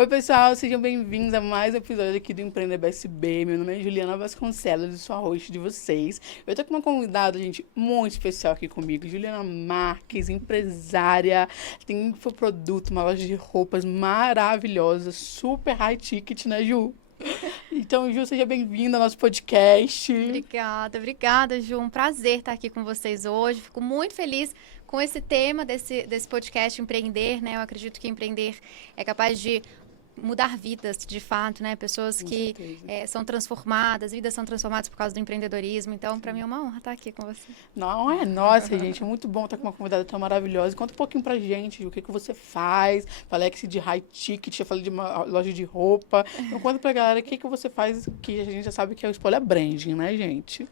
Oi, pessoal, sejam bem-vindos a mais um episódio aqui do Empreender BSB. Meu nome é Juliana Vasconcelos e sou a host de vocês. Eu tô com uma convidada, gente, muito especial aqui comigo, Juliana Marques, empresária, tem infoproduto, uma loja de roupas maravilhosa, super high ticket, né, Ju? Então, Ju, seja bem-vinda ao nosso podcast. Obrigada, Ju. Um prazer estar aqui com vocês hoje. Fico muito feliz com esse tema desse podcast Empreender, né? Eu acredito que empreender é capaz de mudar vidas, de fato, né? Pessoas Com que certeza. são transformadas, vidas são transformadas por causa do empreendedorismo. Então, para mim é uma honra estar aqui com você. Não, é nossa, gente. É muito bom estar com uma convidada tão maravilhosa. Conta um pouquinho pra gente, Ju, o que que você faz. Falei aqui de high ticket, já falei de uma loja de roupa. Então conta pra galera o que que você faz, que a gente já sabe que é o Spoiler Branding, né, gente?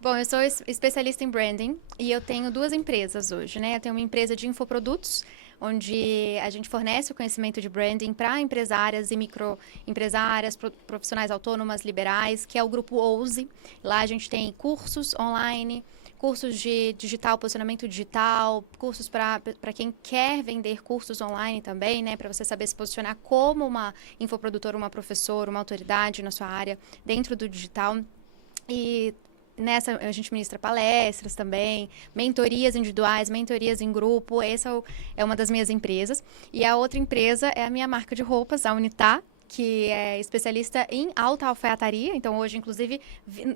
Bom, eu sou especialista em branding e eu tenho duas empresas hoje, né? Eu tenho uma empresa de infoprodutos, onde a gente fornece o conhecimento de branding para empresárias e microempresárias, profissionais autônomas, liberais, que é o grupo Ouse. Lá a gente tem cursos online, cursos de digital, posicionamento digital, cursos para quem quer vender cursos online também, né? Para você saber se posicionar como uma infoprodutora, uma professora, uma autoridade na sua área dentro do digital. E nessa a gente ministra palestras também, mentorias individuais, mentorias em grupo. Essa é uma das minhas empresas. E a outra empresa é a minha marca de roupas, a Unitá, que é especialista em alta alfaiataria. Então, hoje, inclusive,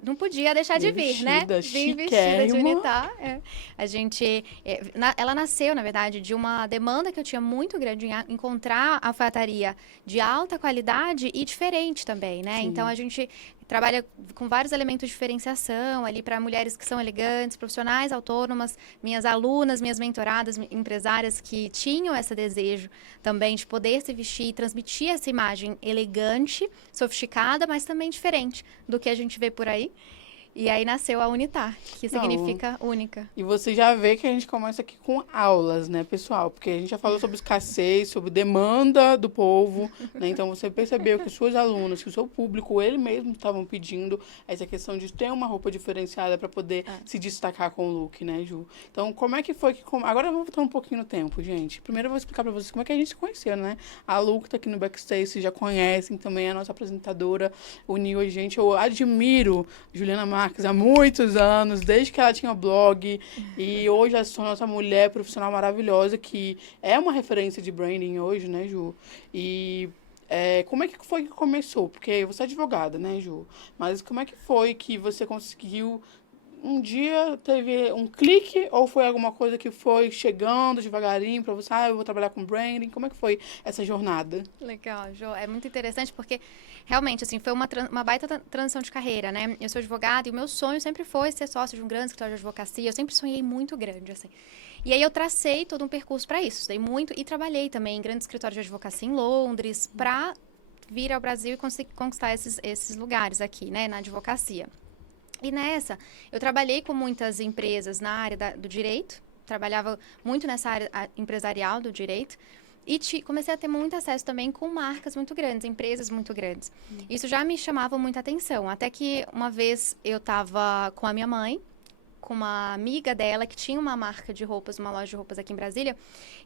não podia deixar de vir, né? Vestida, Vim vestida de chiquérrima. Unitá. A gente, ela nasceu, na verdade, de uma demanda que eu tinha muito grande em encontrar alfaiataria de alta qualidade e diferente também, né? Então, Sim. a gente trabalha com vários elementos de diferenciação ali para mulheres que são elegantes, profissionais autônomas, minhas alunas, minhas mentoradas, empresárias que tinham esse desejo também de poder se vestir e transmitir essa imagem elegante, sofisticada, mas também diferente do que a gente vê por aí. E aí nasceu a Unitar, que Não. significa única. E você já vê que a gente começa aqui com aulas, né, pessoal? Porque a gente já falou sobre escassez, sobre demanda do povo, né? Então você percebeu que os seus alunos, que o seu público, ele mesmo estavam pedindo essa questão de ter uma roupa diferenciada para poder se destacar com o look, né, Ju? Então, como é que foi que... Agora vamos voltar um pouquinho no tempo, gente. Primeiro eu vou explicar para vocês como é que a gente se conheceu, né? A Lu, que tá aqui no backstage, vocês já conhecem também, a nossa apresentadora, uniu a gente. Eu admiro Juliana Marques há muitos anos, desde que ela tinha blog, e hoje ela se tornou essa mulher profissional maravilhosa, que é uma referência de branding hoje, né, Ju? E como é que foi que começou? Porque você é advogada, né, Ju? Mas como é que foi que você conseguiu... Um dia teve um clique ou foi alguma coisa que foi chegando devagarinho para você, eu vou trabalhar com branding? Como é que foi essa jornada? Legal, Jo. É muito interessante porque realmente, assim, foi uma baita transição de carreira, né? Eu sou advogada e o meu sonho sempre foi ser sócio de um grande escritório de advocacia. Eu sempre sonhei muito grande, assim. E aí eu tracei todo um percurso para isso. Estudei muito e trabalhei também em grande escritório de advocacia em Londres para vir ao Brasil e conseguir conquistar esses lugares aqui, né, na advocacia. E nessa, eu trabalhei com muitas empresas na área do direito, trabalhava muito nessa área empresarial do direito, e comecei a ter muito acesso também com marcas muito grandes, empresas muito grandes. Isso já me chamava muita atenção, até que uma vez eu estava com a minha mãe, com uma amiga dela que tinha uma marca de roupas, uma loja de roupas aqui em Brasília.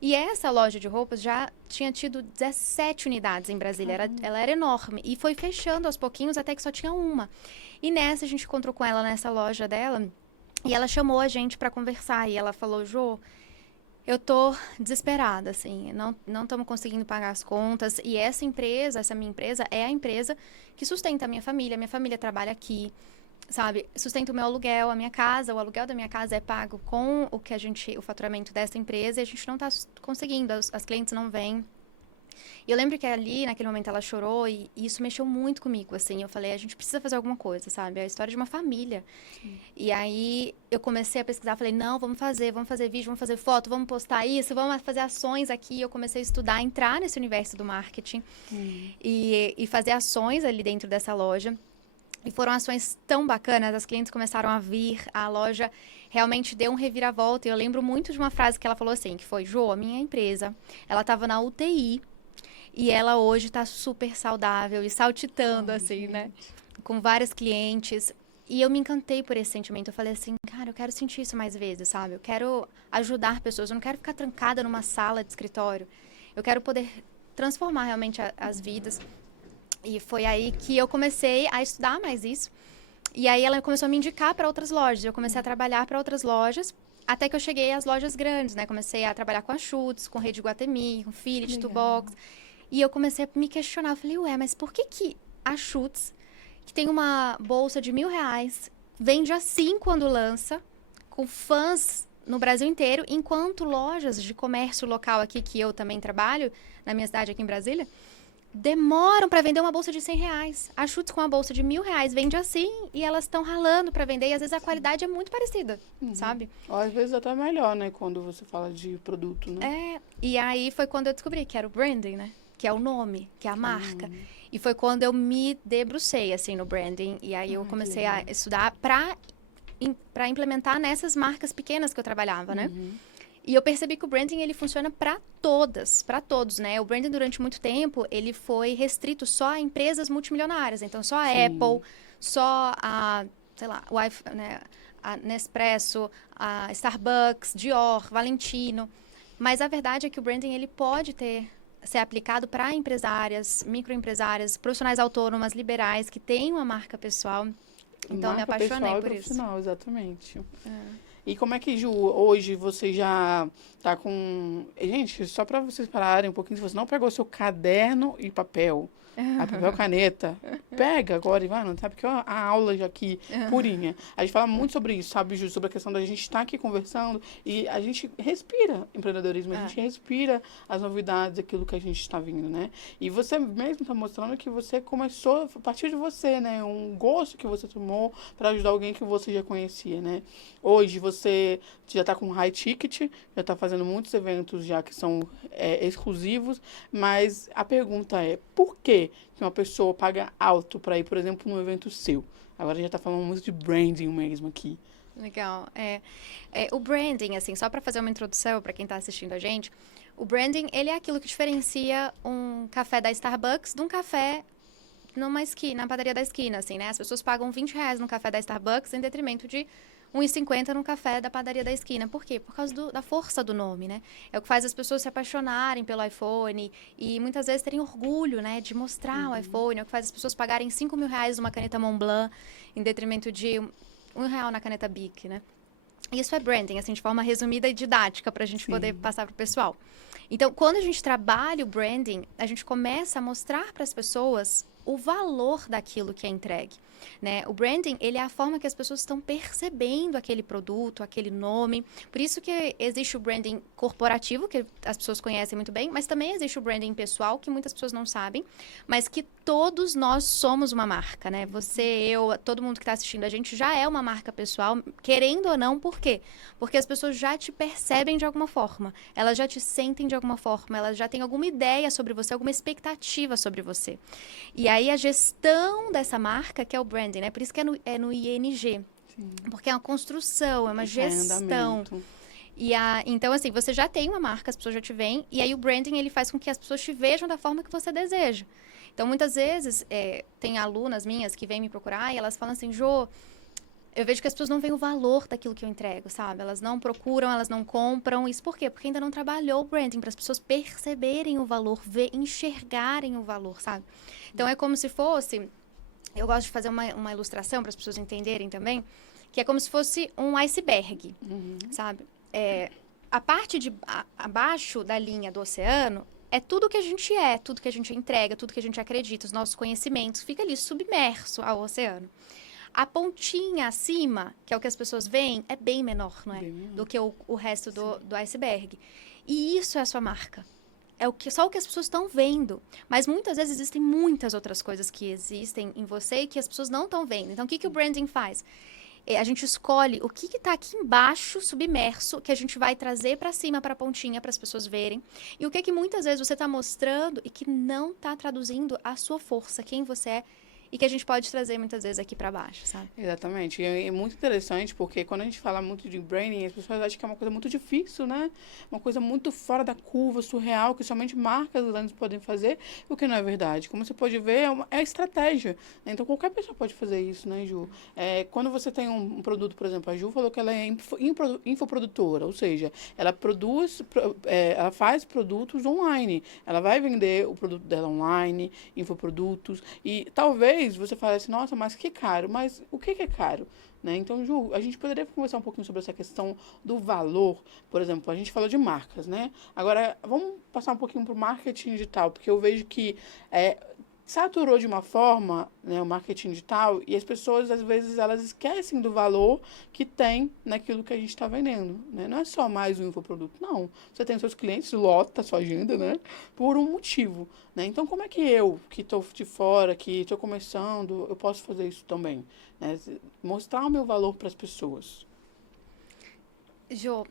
E essa loja de roupas já tinha tido 17 unidades em Brasília. Ela era enorme. E foi fechando aos pouquinhos até que só tinha uma. E nessa a gente encontrou com ela nessa loja dela. E ela chamou a gente para conversar. E ela falou, Jô, eu tô desesperada, assim. Não estamos conseguindo pagar as contas. E essa minha empresa, é a empresa que sustenta a minha família. Minha família trabalha aqui. Sabe, sustento o meu aluguel, a minha casa, o aluguel da minha casa é pago com o faturamento dessa empresa e a gente não está conseguindo, as clientes não vêm. E eu lembro que ali, naquele momento, ela chorou e isso mexeu muito comigo, assim. Eu falei, a gente precisa fazer alguma coisa, sabe? É a história de uma família. E aí, eu comecei a pesquisar, falei, não, vamos fazer vídeo, vamos fazer foto, vamos postar isso, vamos fazer ações aqui. Eu comecei a estudar, entrar nesse universo do marketing e fazer ações ali dentro dessa loja. E foram ações tão bacanas, as clientes começaram a vir, a loja realmente deu um reviravolta. E eu lembro muito de uma frase que ela falou assim, que foi, Jô, a minha empresa, ela estava na UTI e ela hoje está super saudável e saltitando, assim, Gente. né? Com vários clientes. E eu me encantei por esse sentimento. Eu falei assim, cara, eu quero sentir isso mais vezes, sabe? Eu quero ajudar pessoas, eu não quero ficar trancada numa sala de escritório. Eu quero poder transformar realmente as vidas. E foi aí que eu comecei a estudar mais isso. E aí ela começou a me indicar para outras lojas. Eu comecei a trabalhar para outras lojas, até que eu cheguei às lojas grandes, né? Comecei a trabalhar com a Schutz, com Rede Iguatemi, com Philips, Tubox. E eu comecei a me questionar. Eu falei, ué, mas por que a Schutz, que tem uma bolsa de R$1.000, vende assim quando lança, com fãs no Brasil inteiro, enquanto lojas de comércio local aqui, que eu também trabalho, na minha cidade aqui em Brasília, demoram para vender uma bolsa de R$100. A Schutz com a bolsa de R$1.000 vende assim e elas estão ralando para vender e às vezes a qualidade é muito parecida, sabe? Ou às vezes até melhor, né? Quando você fala de produto, né? E aí foi quando eu descobri que era o branding, né? Que é o nome, que é a marca. E foi quando eu me debrucei, assim, no branding. E aí eu comecei a estudar para implementar nessas marcas pequenas que eu trabalhava, né? E eu percebi que o branding, ele funciona para todos, né? O branding, durante muito tempo, ele foi restrito só a empresas multimilionárias. Então, só a Apple, só a, sei lá, né? A Nespresso, a Starbucks, Dior, Valentino. Mas a verdade é que o branding, ele pode ser aplicado para empresárias, microempresárias, profissionais autônomas, liberais, que têm uma marca pessoal. Então, eu me apaixonei por isso. Exatamente. E como é que, Ju, hoje você já tá com... Gente, só para vocês pararem um pouquinho, se você não pegou seu caderno e papel, papel caneta, pega agora e vai, não sabe? Porque a aula já aqui, purinha. A gente fala muito sobre isso, sabe, Ju? Sobre a questão da gente estar aqui conversando e a gente respira empreendedorismo, a gente respira as novidades, aquilo que a gente está vindo, né? E você mesmo está mostrando que você começou a partir de você, né? Um gosto que você tomou para ajudar alguém que você já conhecia, né? Hoje você já está com high ticket, já está fazendo muitos eventos já que são exclusivos, mas a pergunta é, por que uma pessoa paga alto para ir, por exemplo, num evento seu? Agora a gente já está falando muito de branding mesmo aqui. Legal. O branding, assim, só para fazer uma introdução para quem está assistindo a gente, o branding, ele é aquilo que diferencia um café da Starbucks de um café numa esquina, na padaria da esquina, assim, né? As pessoas pagam R$20 no café da Starbucks em detrimento de R$1,50 no café da padaria da esquina. Por quê? Por causa da força do nome, né? É o que faz as pessoas se apaixonarem pelo iPhone e muitas vezes terem orgulho, né? De mostrar o iPhone. É o que faz as pessoas pagarem R$5.000 numa caneta Montblanc em detrimento de R$1 na caneta Bic, né? Isso é branding, assim, de forma resumida e didática para a gente poder passar para o pessoal. Então, quando a gente trabalha o branding, a gente começa a mostrar para as pessoas o valor daquilo que é entregue, né? O branding, ele é a forma que as pessoas estão percebendo aquele produto, aquele nome. Por isso que existe o branding corporativo, que as pessoas conhecem muito bem, mas também existe o branding pessoal, que muitas pessoas não sabem, mas que todos nós somos uma marca, né? Você, eu, todo mundo que está assistindo a gente já é uma marca pessoal, querendo ou não, por quê? Porque as pessoas já te percebem de alguma forma, elas já te sentem de alguma forma, elas já têm alguma ideia sobre você, alguma expectativa sobre você. E aí a gestão dessa marca que é o branding, né? Por isso que é no ING. Porque é uma construção, é uma gestão. Então, assim, você já tem uma marca, as pessoas já te veem, e aí o branding, ele faz com que as pessoas te vejam da forma que você deseja. Então, muitas vezes, tem alunas minhas que vêm me procurar e elas falam assim, Jô, eu vejo que as pessoas não veem o valor daquilo que eu entrego, sabe? Elas não procuram, elas não compram. Isso por quê? Porque ainda não trabalhou o branding para as pessoas perceberem o valor, enxergarem o valor, sabe? Então, é como se fosse... Eu gosto de fazer uma ilustração para as pessoas entenderem também, que é como se fosse um iceberg, sabe? A parte abaixo da linha do oceano é tudo que a gente é, tudo que a gente entrega, tudo que a gente acredita, os nossos conhecimentos, fica ali submerso ao oceano. A pontinha acima, que é o que as pessoas veem, é bem menor, não é? Do que o resto do iceberg. E isso é a sua marca. Só o que as pessoas estão vendo. Mas muitas vezes existem muitas outras coisas que existem em você e que as pessoas não estão vendo. Então, o que o branding faz? A gente escolhe o que está aqui embaixo, submerso, que a gente vai trazer para cima, para a pontinha, para as pessoas verem. E o que muitas vezes você está mostrando e que não está traduzindo a sua força, quem você é e que a gente pode trazer muitas vezes aqui para baixo, sabe? Exatamente. E é muito interessante porque quando a gente fala muito de branding, as pessoas acham que é uma coisa muito difícil, né? Uma coisa muito fora da curva, surreal, que somente marcas grandes podem fazer, o que não é verdade. Como você pode ver, é estratégia, né? Então, qualquer pessoa pode fazer isso, né, Ju? Quando você tem um produto, por exemplo, a Ju falou que ela é infoprodutora, ou seja, ela ela faz produtos online. Ela vai vender o produto dela online, infoprodutos, e talvez você fale assim, nossa, mas que caro. Mas o que é caro? Né? Então, Ju, a gente poderia conversar um pouquinho sobre essa questão do valor. Por exemplo, a gente falou de marcas, né? Agora, vamos passar um pouquinho para o marketing digital, porque eu vejo que saturou de uma forma, né, o marketing digital, e as pessoas, às vezes, elas esquecem do valor que tem naquilo que a gente está vendendo, né? Não é só mais um infoproduto, não. Você tem os seus clientes, lota a sua agenda, né? Por um motivo, né? Então, como é que eu, que estou de fora, que estou começando, eu posso fazer isso também? Né? Mostrar o meu valor para as pessoas. Jô,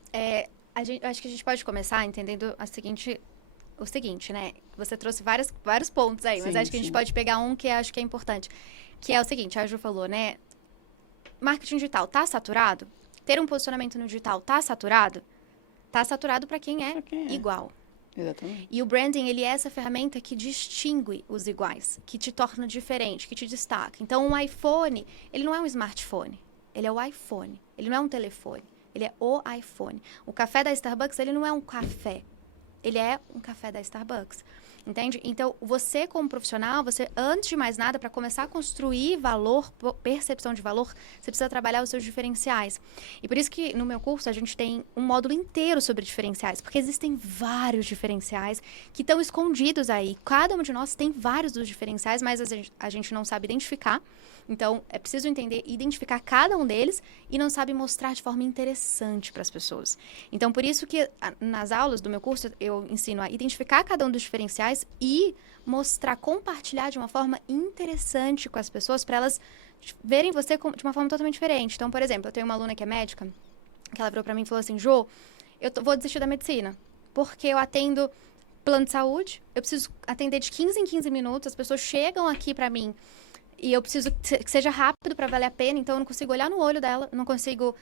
acho que a gente pode começar entendendo o seguinte, né? Você trouxe vários pontos aí, mas Sim, acho que a gente sim. pode pegar um que acho que é importante, que é o seguinte, a Ju falou, né? Marketing digital tá saturado? Ter um posicionamento no digital tá saturado? Tá saturado para quem é Pra quem é? igual. Exatamente. E o branding, ele é essa ferramenta que distingue os iguais, que te torna diferente, que te destaca. Então, um iPhone, ele não é um smartphone, ele é o iPhone. Ele não é um telefone, ele é o iPhone. O café da Starbucks, ele não é um café, ele é um café da Starbucks. Entende? Então, você como profissional, você, antes de mais nada, para começar a construir valor, percepção de valor, você precisa trabalhar os seus diferenciais. E por isso que no meu curso a gente tem um módulo inteiro sobre diferenciais, porque existem vários diferenciais que estão escondidos aí. Cada um de nós tem vários dos diferenciais, mas a gente não sabe identificar. Então, é preciso entender, identificar cada um deles e não sabe mostrar de forma interessante para as pessoas. Então, por isso que nas aulas do meu curso eu ensino a identificar cada um dos diferenciais e mostrar, compartilhar de uma forma interessante com as pessoas para elas verem você de uma forma totalmente diferente. Então, por exemplo, eu tenho uma aluna que é médica, que ela virou para mim e falou assim, Jô, vou desistir da medicina, porque eu atendo plano de saúde, eu preciso atender de 15 em 15 minutos, as pessoas chegam aqui para mim e eu preciso que seja rápido para valer a pena, então eu não consigo olhar no olho dela, não consigo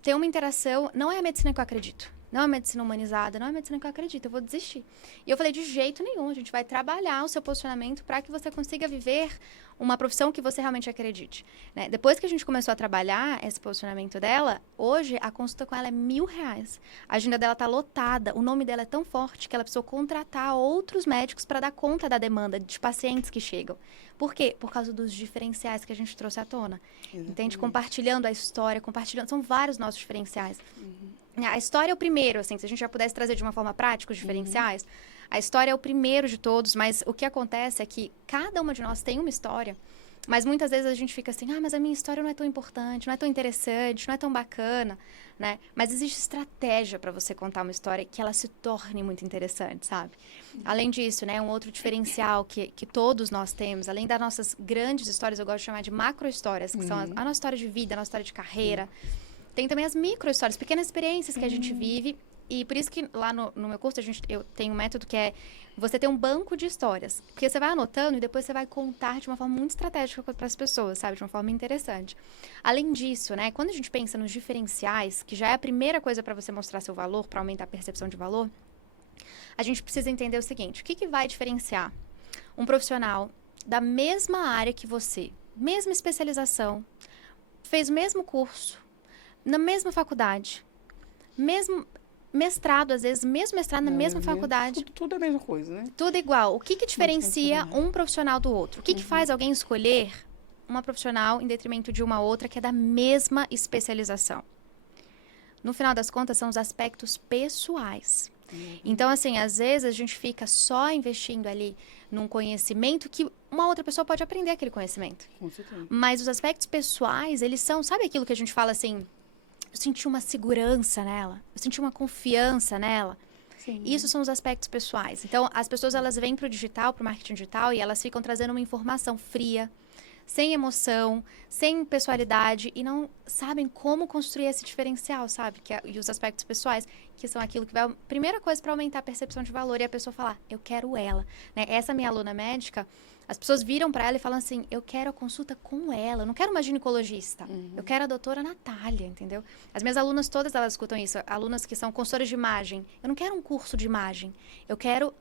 ter uma interação. Não é a medicina que eu acredito. Não é a medicina humanizada, não é a medicina que eu acredito, eu vou desistir. E eu falei, de jeito nenhum, a gente vai trabalhar o seu posicionamento para que você consiga viver uma profissão que você realmente acredite. Né? Depois que a gente começou a trabalhar esse posicionamento dela, hoje a consulta com ela é R$1.000. A agenda dela está lotada, o nome dela é tão forte que ela precisou contratar outros médicos para dar conta da demanda de pacientes que chegam. Por quê? Por causa dos diferenciais que a gente trouxe à tona. Entende? Compartilhando a história, são vários nossos diferenciais. A história é o primeiro, assim, se a gente já pudesse trazer de uma forma prática os diferenciais, a história é o primeiro de todos, mas o que acontece é que cada uma de nós tem uma história, mas muitas vezes a gente fica assim, mas a minha história não é tão importante, não é tão interessante, não é tão bacana, né? Mas existe estratégia para você contar uma história que ela se torne muito interessante, sabe? Além disso, né, um outro diferencial que todos nós temos, além das nossas grandes histórias, eu gosto de chamar de macro-histórias, que são a nossa história de vida, a nossa história de carreira. Tem também as micro-histórias, pequenas experiências que a gente vive. E por isso que lá no meu curso eu tenho um método que é você ter um banco de histórias. Porque você vai anotando e depois você vai contar de uma forma muito estratégica para as pessoas, sabe? De uma forma interessante. Além disso, né? Quando a gente pensa nos diferenciais, que já é a primeira coisa para você mostrar seu valor, para aumentar a percepção de valor, a gente precisa entender o seguinte. O que vai diferenciar um profissional da mesma área que você, mesma especialização, fez o mesmo curso, na mesma faculdade, mesmo mestrado, às vezes, mesmo mestrado na mesma faculdade. Tudo é a mesma coisa, né? Tudo igual. O que diferencia um profissional do outro? O que faz alguém escolher uma profissional em detrimento de uma outra que é da mesma especialização? No final das contas, são os aspectos pessoais. Então, assim, às vezes a gente fica só investindo ali num conhecimento que uma outra pessoa pode aprender aquele conhecimento. Com certeza. Mas os aspectos pessoais, eles são, sabe aquilo que a gente fala assim, eu senti uma segurança nela, eu senti uma confiança nela. Sim. Isso são os aspectos pessoais. Então, as pessoas, elas vêm para o digital, para o marketing digital, e elas ficam trazendo uma informação fria, sem emoção, sem pessoalidade e não sabem como construir esse diferencial, sabe? E os aspectos pessoais, que são aquilo que vai... Primeira coisa para aumentar a percepção de valor e a pessoa falar, eu quero ela, né? Essa minha aluna médica, as pessoas viram para ela e falam assim, eu quero a consulta com ela, eu não quero uma ginecologista, eu quero a doutora Natália, entendeu? As minhas alunas todas, elas escutam isso, alunas que são consultoras de imagem, eu não quero um curso de imagem, eu quero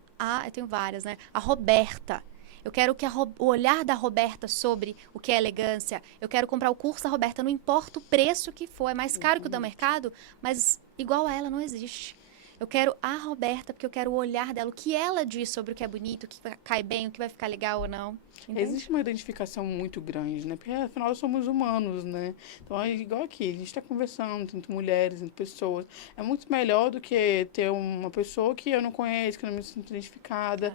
eu tenho várias, né? A Roberta. Eu quero que o olhar da Roberta sobre o que é elegância. Eu quero comprar o curso da Roberta, não importa o preço que for. É mais caro que o do mercado, mas igual a ela não existe. Eu quero a Roberta, porque eu quero o olhar dela, o que ela diz sobre o que é bonito, o que cai bem, o que vai ficar legal ou não. Entende? Existe uma identificação muito grande, né? Porque afinal somos humanos, né? Então, é igual aqui, a gente está conversando entre mulheres, entre pessoas. É muito melhor do que ter uma pessoa que eu não conheço, que eu não me sinto identificada.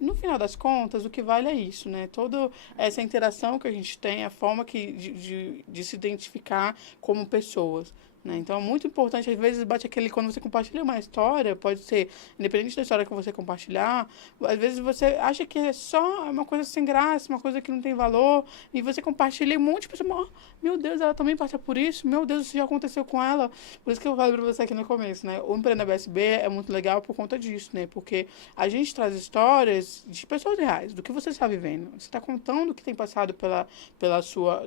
No final das contas, o que vale é isso, né? Toda essa interação que a gente tem, a forma de se identificar como pessoas. Né? Então, é muito importante, às vezes, bate aquele, quando você compartilha uma história, pode ser, independente da história que você compartilhar, às vezes você acha que é só uma coisa sem graça, uma coisa que não tem valor, e você compartilha e um monte de pessoas, oh, meu Deus, ela também passa por isso, meu Deus, isso já aconteceu com ela. Por isso que eu falei pra você aqui no começo, né? O Empreenda BSB é muito legal por conta disso, né? Porque a gente traz histórias de pessoas reais, do que você está vivendo. Você está contando o que tem passado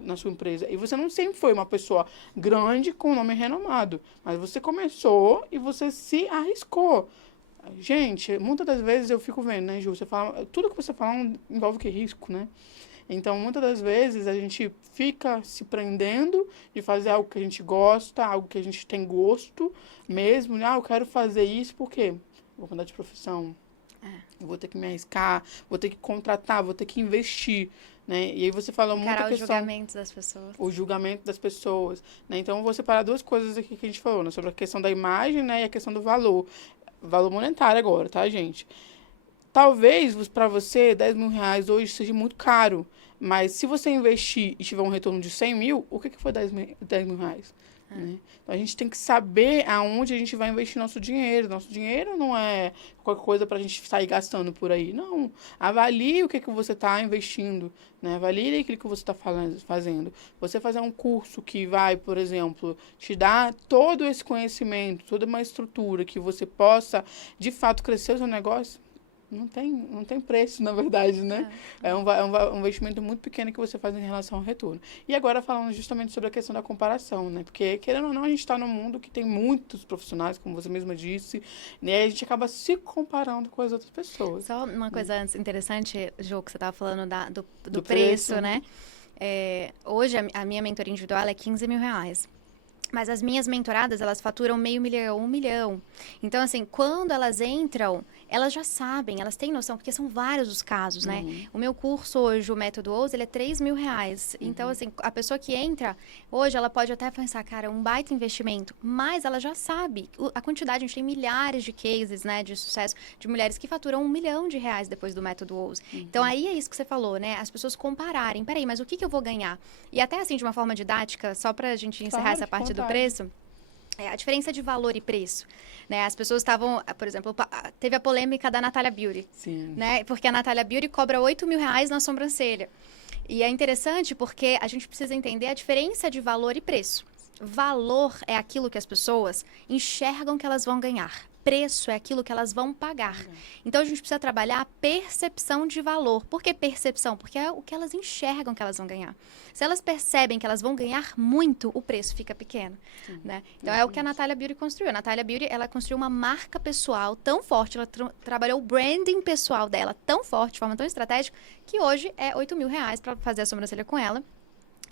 na sua empresa. E você não sempre foi uma pessoa grande com nome renomado, mas você começou e você se arriscou. Gente, muitas das vezes eu fico vendo, né, Ju? Você fala, tudo que você fala envolve que risco, né? Então, muitas das vezes a gente fica se prendendo de fazer algo que a gente gosta, algo que a gente tem gosto mesmo. Eu quero fazer isso porque vou mudar de profissão, vou ter que me arriscar, vou ter que contratar, vou ter que investir. Né? E aí você fala muita questão... os julgamentos das pessoas. O julgamento das pessoas. Né? Então, eu vou separar duas coisas aqui que a gente falou, né? Sobre a questão da imagem, né? E a questão do valor. Valor monetário agora, tá, gente? Talvez, para você, 10 mil reais hoje seja muito caro. Mas se você investir e tiver um retorno de 100 mil, o que foi 10 mil reais? Né? Então, a gente tem que saber aonde a gente vai investir nosso dinheiro. Nosso dinheiro não é qualquer coisa para a gente sair gastando por aí. Não. Avalie o que você está investindo. Né? Avalie aquilo que você está fazendo. Você fazer um curso que vai, por exemplo, te dar todo esse conhecimento, toda uma estrutura que você possa, de fato, crescer o seu negócio. Não tem preço, na verdade, né? É um investimento muito pequeno que você faz em relação ao retorno. E agora falando justamente sobre a questão da comparação, né? Porque, querendo ou não, a gente está num mundo que tem muitos profissionais, como você mesma disse, né? E a gente acaba se comparando com as outras pessoas. Só uma coisa antes interessante, Jô, que você estava falando do preço, né? Hoje, a minha mentoria individual é 15 mil reais. Mas as minhas mentoradas, elas faturam meio milhão, 1 milhão. Então, assim, quando elas entram, elas já sabem, elas têm noção, porque são vários os casos, né? O meu curso hoje, o Método OUSE, ele é 3 mil reais. Então, assim, a pessoa que entra, hoje, ela pode até pensar, cara, um baita investimento, mas ela já sabe a quantidade, a gente tem milhares de cases, né, de sucesso, de mulheres que faturam 1 milhão de reais depois do Método OUSE. Então, aí é isso que você falou, né? As pessoas compararem, peraí, mas o que eu vou ganhar? E até, assim, de uma forma didática, só pra gente encerrar essa parte do preço, a diferença de valor e preço, né? As pessoas estavam, por exemplo, teve a polêmica da Natália Beauty, Sim. né? Porque a Natália Beauty cobra 8 mil reais na sobrancelha. E é interessante porque a gente precisa entender a diferença de valor e preço. Valor é aquilo que as pessoas enxergam que elas vão ganhar. Preço é aquilo que elas vão pagar. Então, a gente precisa trabalhar a percepção de valor. Por que percepção? Porque é o que elas enxergam que elas vão ganhar. Se elas percebem que elas vão ganhar muito, o preço fica pequeno. Né? Então, é o que a Natália Beauty construiu. A Natália Beauty, ela construiu uma marca pessoal tão forte, ela trabalhou o branding pessoal dela tão forte, de forma tão estratégica, que hoje é 8 mil reais para fazer a sobrancelha com ela.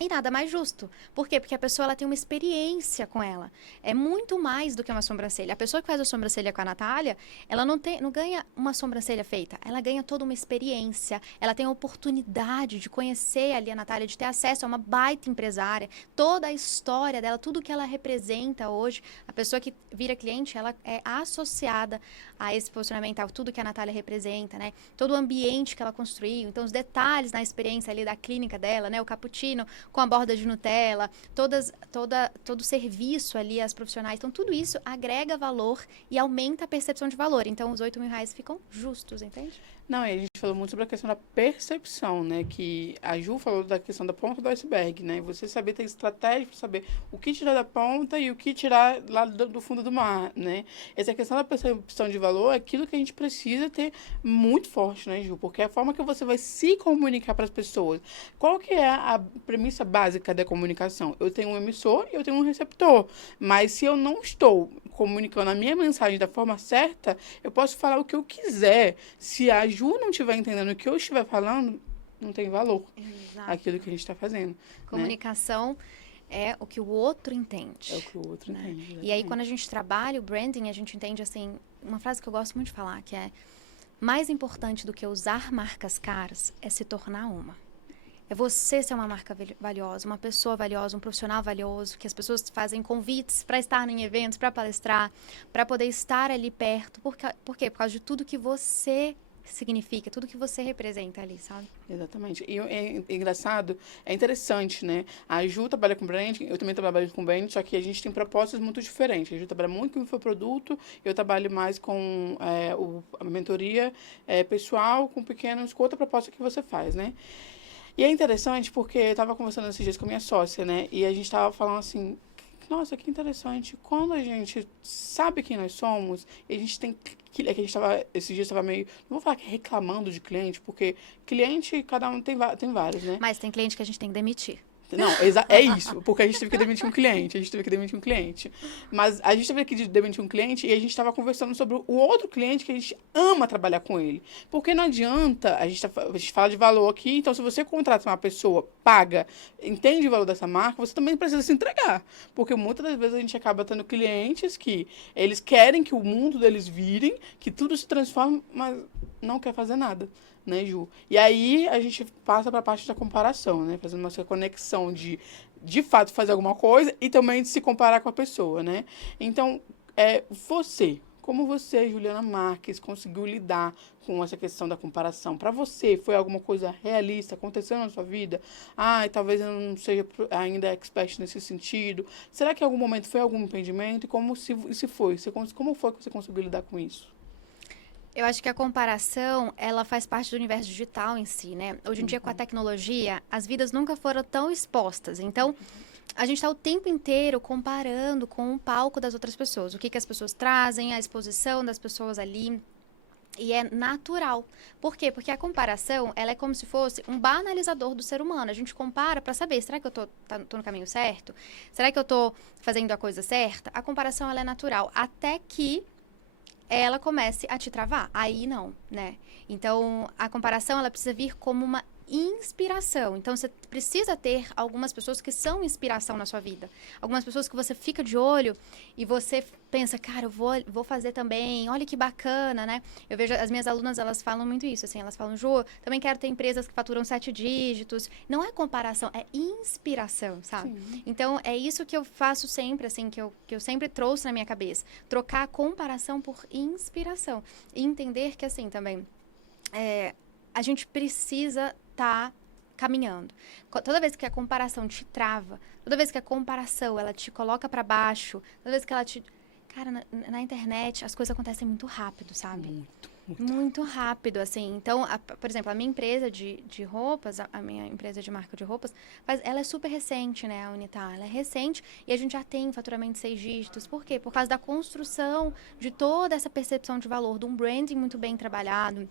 E nada mais justo. Por quê? Porque a pessoa ela tem uma experiência com ela. É muito mais do que uma sobrancelha. A pessoa que faz a sobrancelha com a Natália, ela não ganha uma sobrancelha feita. Ela ganha toda uma experiência. Ela tem a oportunidade de conhecer ali a Natália, de ter acesso a uma baita empresária. Toda a história dela, tudo que ela representa hoje. A pessoa que vira cliente, ela é associada a esse posicionamento, a tudo que a Natália representa, né? Todo o ambiente que ela construiu. Então, os detalhes na experiência ali da clínica dela, né? O cappuccino com a borda de Nutella, todo o serviço ali às profissionais. Então, tudo isso agrega valor e aumenta a percepção de valor. Então, os 8 mil reais ficam justos, entende? Não, e a gente falou muito sobre a questão da percepção, né? Que a Ju falou da questão da ponta do iceberg, né? Você saber ter estratégia para saber o que tirar da ponta e o que tirar lá do fundo do mar, né? Essa questão da percepção de valor é aquilo que a gente precisa ter muito forte, né, Ju? Porque é a forma que você vai se comunicar para as pessoas. Qual que é a premissa básica da comunicação? Eu tenho um emissor e eu tenho um receptor. Mas se eu não estou comunicando a minha mensagem da forma certa, eu posso falar o que eu quiser. Se a Ju não estiver entendendo o que eu estiver falando, não tem valor Exato. aquilo que a gente está fazendo. Né? Comunicação é o que o outro entende. É o que o outro entende. E aí, Exatamente. quando a gente trabalha o branding, a gente entende, assim, uma frase que eu gosto muito de falar, que é: mais importante do que usar marcas caras é se tornar uma. É você ser uma marca valiosa, uma pessoa valiosa, um profissional valioso, que as pessoas fazem convites para estar em eventos, para palestrar, para poder estar ali perto. Por quê? Por causa de tudo que você significa, tudo que você representa ali, sabe? Exatamente. E é engraçado, é interessante, né? A Ju trabalha com branding, eu também trabalho com branding, só que a gente tem propostas muito diferentes. A Ju trabalha muito com infoproduto, eu trabalho mais com a mentoria pessoal, com outra proposta que você faz, né? E é interessante porque eu estava conversando esses dias com a minha sócia, né? E a gente estava falando assim, nossa, que interessante. Quando a gente sabe quem nós somos, e a gente tem... É que a gente estava, esses dias estava meio... Não vou falar que reclamando de cliente, porque cliente, cada um tem vários, né? Mas tem cliente que a gente tem que demitir. Não, é isso, porque a gente teve que demitir um cliente, Mas a gente teve que demitir um cliente e a gente estava conversando sobre o outro cliente que a gente ama trabalhar com ele. Porque não adianta, a gente fala de valor aqui, então se você contrata uma pessoa, paga, entende o valor dessa marca, você também precisa se entregar. Porque muitas das vezes a gente acaba tendo clientes que eles querem que o mundo deles virem, que tudo se transforme, mas não quer fazer nada. Né, Ju? E aí a gente passa para a parte da comparação, né? Fazendo uma conexão de fato fazer alguma coisa e também de se comparar com a pessoa, né? Então, como você, Juliana Marques, conseguiu lidar com essa questão da comparação? Para você, foi alguma coisa realista? Aconteceu na sua vida? Talvez eu não seja ainda expert nesse sentido. Será que em algum momento foi algum impedimento? E como se foi? Como foi que você conseguiu lidar com isso? Eu acho que a comparação, ela faz parte do universo digital em si, né? Hoje em dia, com a tecnologia, as vidas nunca foram tão expostas. Então, a gente está o tempo inteiro comparando com o palco das outras pessoas. O que as pessoas trazem, a exposição das pessoas ali. E é natural. Por quê? Porque a comparação, ela é como se fosse um banalizador do ser humano. A gente compara para saber, será que eu tô no caminho certo? Será que eu tô fazendo a coisa certa? A comparação, ela é natural. Até que ela comece a te travar. Aí não, né? Então, a comparação, ela precisa vir como uma inspiração. Então, você precisa ter algumas pessoas que são inspiração na sua vida. Algumas pessoas que você fica de olho e você pensa, cara, eu vou fazer também, olha que bacana, né? Eu vejo as minhas alunas, elas falam muito isso, assim, elas falam, Ju, também quero ter empresas que faturam 7 dígitos. Não é comparação, é inspiração, sabe? Sim. Então, é isso que eu faço sempre, assim, que eu sempre trouxe na minha cabeça. Trocar a comparação por inspiração. E entender que, assim, também, a gente precisa estar caminhando. Toda vez que a comparação te trava, toda vez que a comparação ela te coloca para baixo, toda vez que ela te... Cara, na internet as coisas acontecem muito rápido, sabe? Muito rápido, assim. Então, por exemplo, a minha empresa de roupas, a minha empresa de marca de roupas, ela é super recente, né, a Unitar. Ela é recente e a gente já tem faturamento de 6 dígitos. Por quê? Por causa da construção de toda essa percepção de valor, de um branding muito bem trabalhado,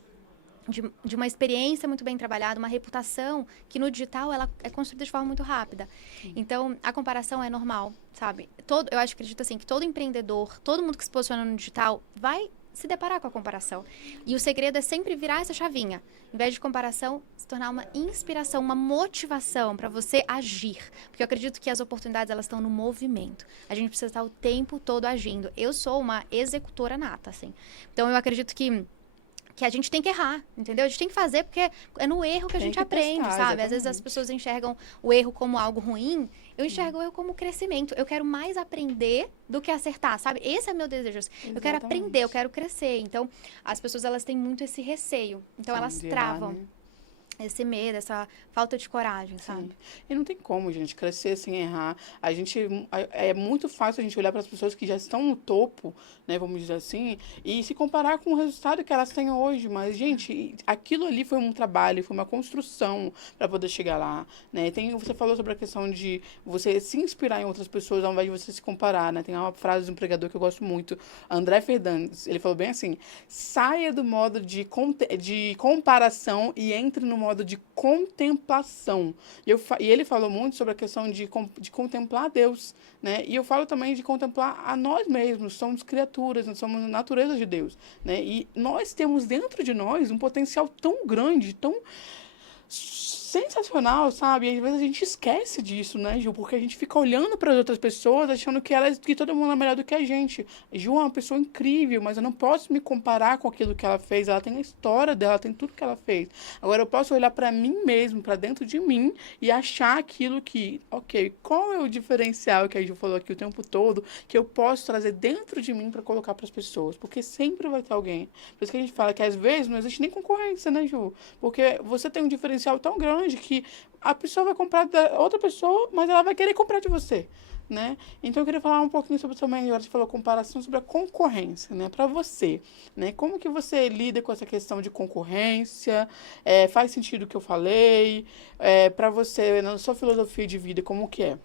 de uma experiência muito bem trabalhada, uma reputação que no digital ela é construída de forma muito rápida. Então, a comparação é normal, sabe? Eu acredito assim, que todo empreendedor, todo mundo que se posiciona no digital vai se deparar com a comparação. E o segredo é sempre virar essa chavinha. Em vez de comparação, se tornar uma inspiração, uma motivação para você agir. Porque eu acredito que as oportunidades, elas estão no movimento. A gente precisa estar o tempo todo agindo. Eu sou uma executora nata, assim. Então, eu acredito que a gente tem que errar, entendeu? A gente tem que fazer porque é no erro que a gente aprende, sabe? Exatamente. Às vezes as pessoas enxergam o erro como algo ruim, eu enxergo o erro como crescimento. Eu quero mais aprender do que acertar, sabe? Esse é meu desejo. Exatamente. Eu quero aprender, eu quero crescer. Então, as pessoas, elas têm muito esse receio. Então, elas travam. esse medo, essa falta de coragem, Sim. sabe? E não tem como, gente, crescer sem errar. A gente é muito fácil a gente olhar para as pessoas que já estão no topo, né, vamos dizer assim, e se comparar com o resultado que elas têm hoje. Mas, gente, aquilo ali foi um trabalho, foi uma construção para poder chegar lá, né? Você falou sobre a questão de você se inspirar em outras pessoas ao invés de você se comparar, né? Tem uma frase de um pregador que eu gosto muito, André Fernandes. Ele falou bem assim: saia do modo de comparação e entre no modo de contemplação. E ele falou muito sobre a questão de contemplar Deus, né? E eu falo também de contemplar a nós mesmos. Somos criaturas, nós somos natureza de Deus, né? E nós temos dentro de nós um potencial tão grande, tão sensacional, sabe? E às vezes a gente esquece disso, né, Ju? Porque a gente fica olhando para as outras pessoas, achando que todo mundo é melhor do que a gente. Ju é uma pessoa incrível, mas eu não posso me comparar com aquilo que ela fez. Ela tem a história dela, tem tudo que ela fez. Agora eu posso olhar para mim mesmo, para dentro de mim e achar aquilo que, ok, qual é o diferencial que a Ju falou aqui o tempo todo que eu posso trazer dentro de mim para colocar para as pessoas? Porque sempre vai ter alguém. Por isso que a gente fala que às vezes não existe nem concorrência, né, Ju? Porque você tem um diferencial tão grande que a pessoa vai comprar da outra pessoa, mas ela vai querer comprar de você, né? Então eu queria falar um pouquinho sobre também, agora você falou comparação sobre a concorrência, né? Para você, né? Como que você lida com essa questão de concorrência? Faz sentido o que eu falei? Para você, na sua filosofia de vida, como que é?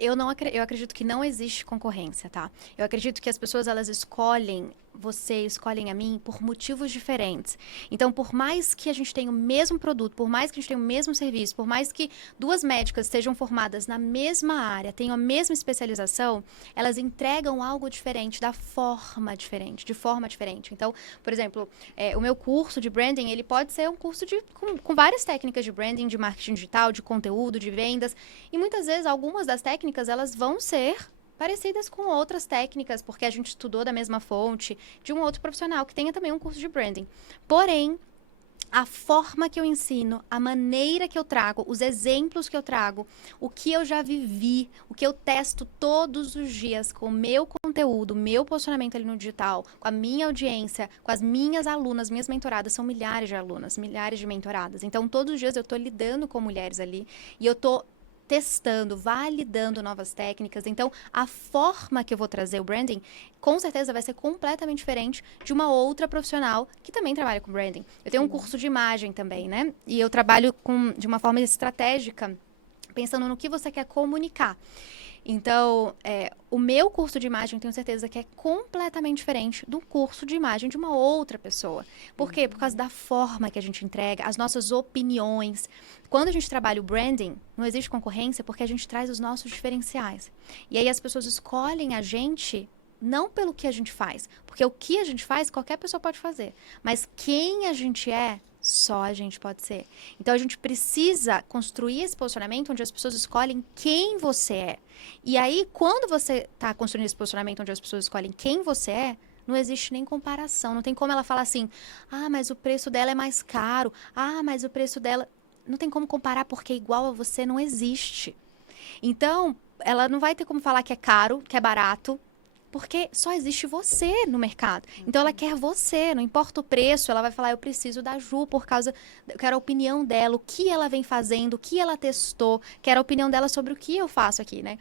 Eu acredito que não existe concorrência, tá? Eu acredito que as pessoas, elas escolhem você, escolhem a mim por motivos diferentes. Então, por mais que a gente tenha o mesmo produto, por mais que a gente tenha o mesmo serviço, por mais que duas médicas estejam formadas na mesma área, tenham a mesma especialização, elas entregam algo diferente, da forma diferente, de forma diferente. Então, por exemplo, o meu curso de branding, ele pode ser um curso com várias técnicas de branding, de marketing digital, de conteúdo, de vendas, e muitas vezes algumas das técnicas, elas vão ser parecidas com outras técnicas, porque a gente estudou da mesma fonte, de um outro profissional que tenha também um curso de branding. Porém, a forma que eu ensino, a maneira que eu trago, os exemplos que eu trago, o que eu já vivi, o que eu testo todos os dias com o meu conteúdo, meu posicionamento ali no digital, com a minha audiência, com as minhas alunas, minhas mentoradas, são milhares de alunas, milhares de mentoradas. Então, todos os dias eu estou lidando com mulheres ali e eu estou testando, validando novas técnicas. Então, a forma que eu vou trazer o branding, com certeza vai ser completamente diferente de uma outra profissional que também trabalha com branding. Eu tenho um curso de imagem também, né? E eu trabalho de uma forma estratégica, pensando no que você quer comunicar. Então, o meu curso de imagem, tenho certeza que é completamente diferente do curso de imagem de uma outra pessoa. Por quê? Por causa da forma que a gente entrega, as nossas opiniões. Quando a gente trabalha o branding, não existe concorrência porque a gente traz os nossos diferenciais. E aí as pessoas escolhem a gente não pelo que a gente faz, porque o que a gente faz, qualquer pessoa pode fazer. Mas quem a gente é, só a gente pode ser. Então, a gente precisa construir esse posicionamento onde as pessoas escolhem quem você é. E aí, quando você está construindo esse posicionamento onde as pessoas escolhem quem você é, não existe nem comparação. Não tem como ela falar assim, mas o preço dela é mais caro. Mas o preço dela... Não tem como comparar porque igual a você não existe. Então, ela não vai ter como falar que é caro, que é barato, porque só existe você no mercado. Então, ela quer você, não importa o preço, ela vai falar, eu preciso da Ju por causa, eu quero a opinião dela, o que ela vem fazendo, o que ela testou, quero a opinião dela sobre o que eu faço aqui, né?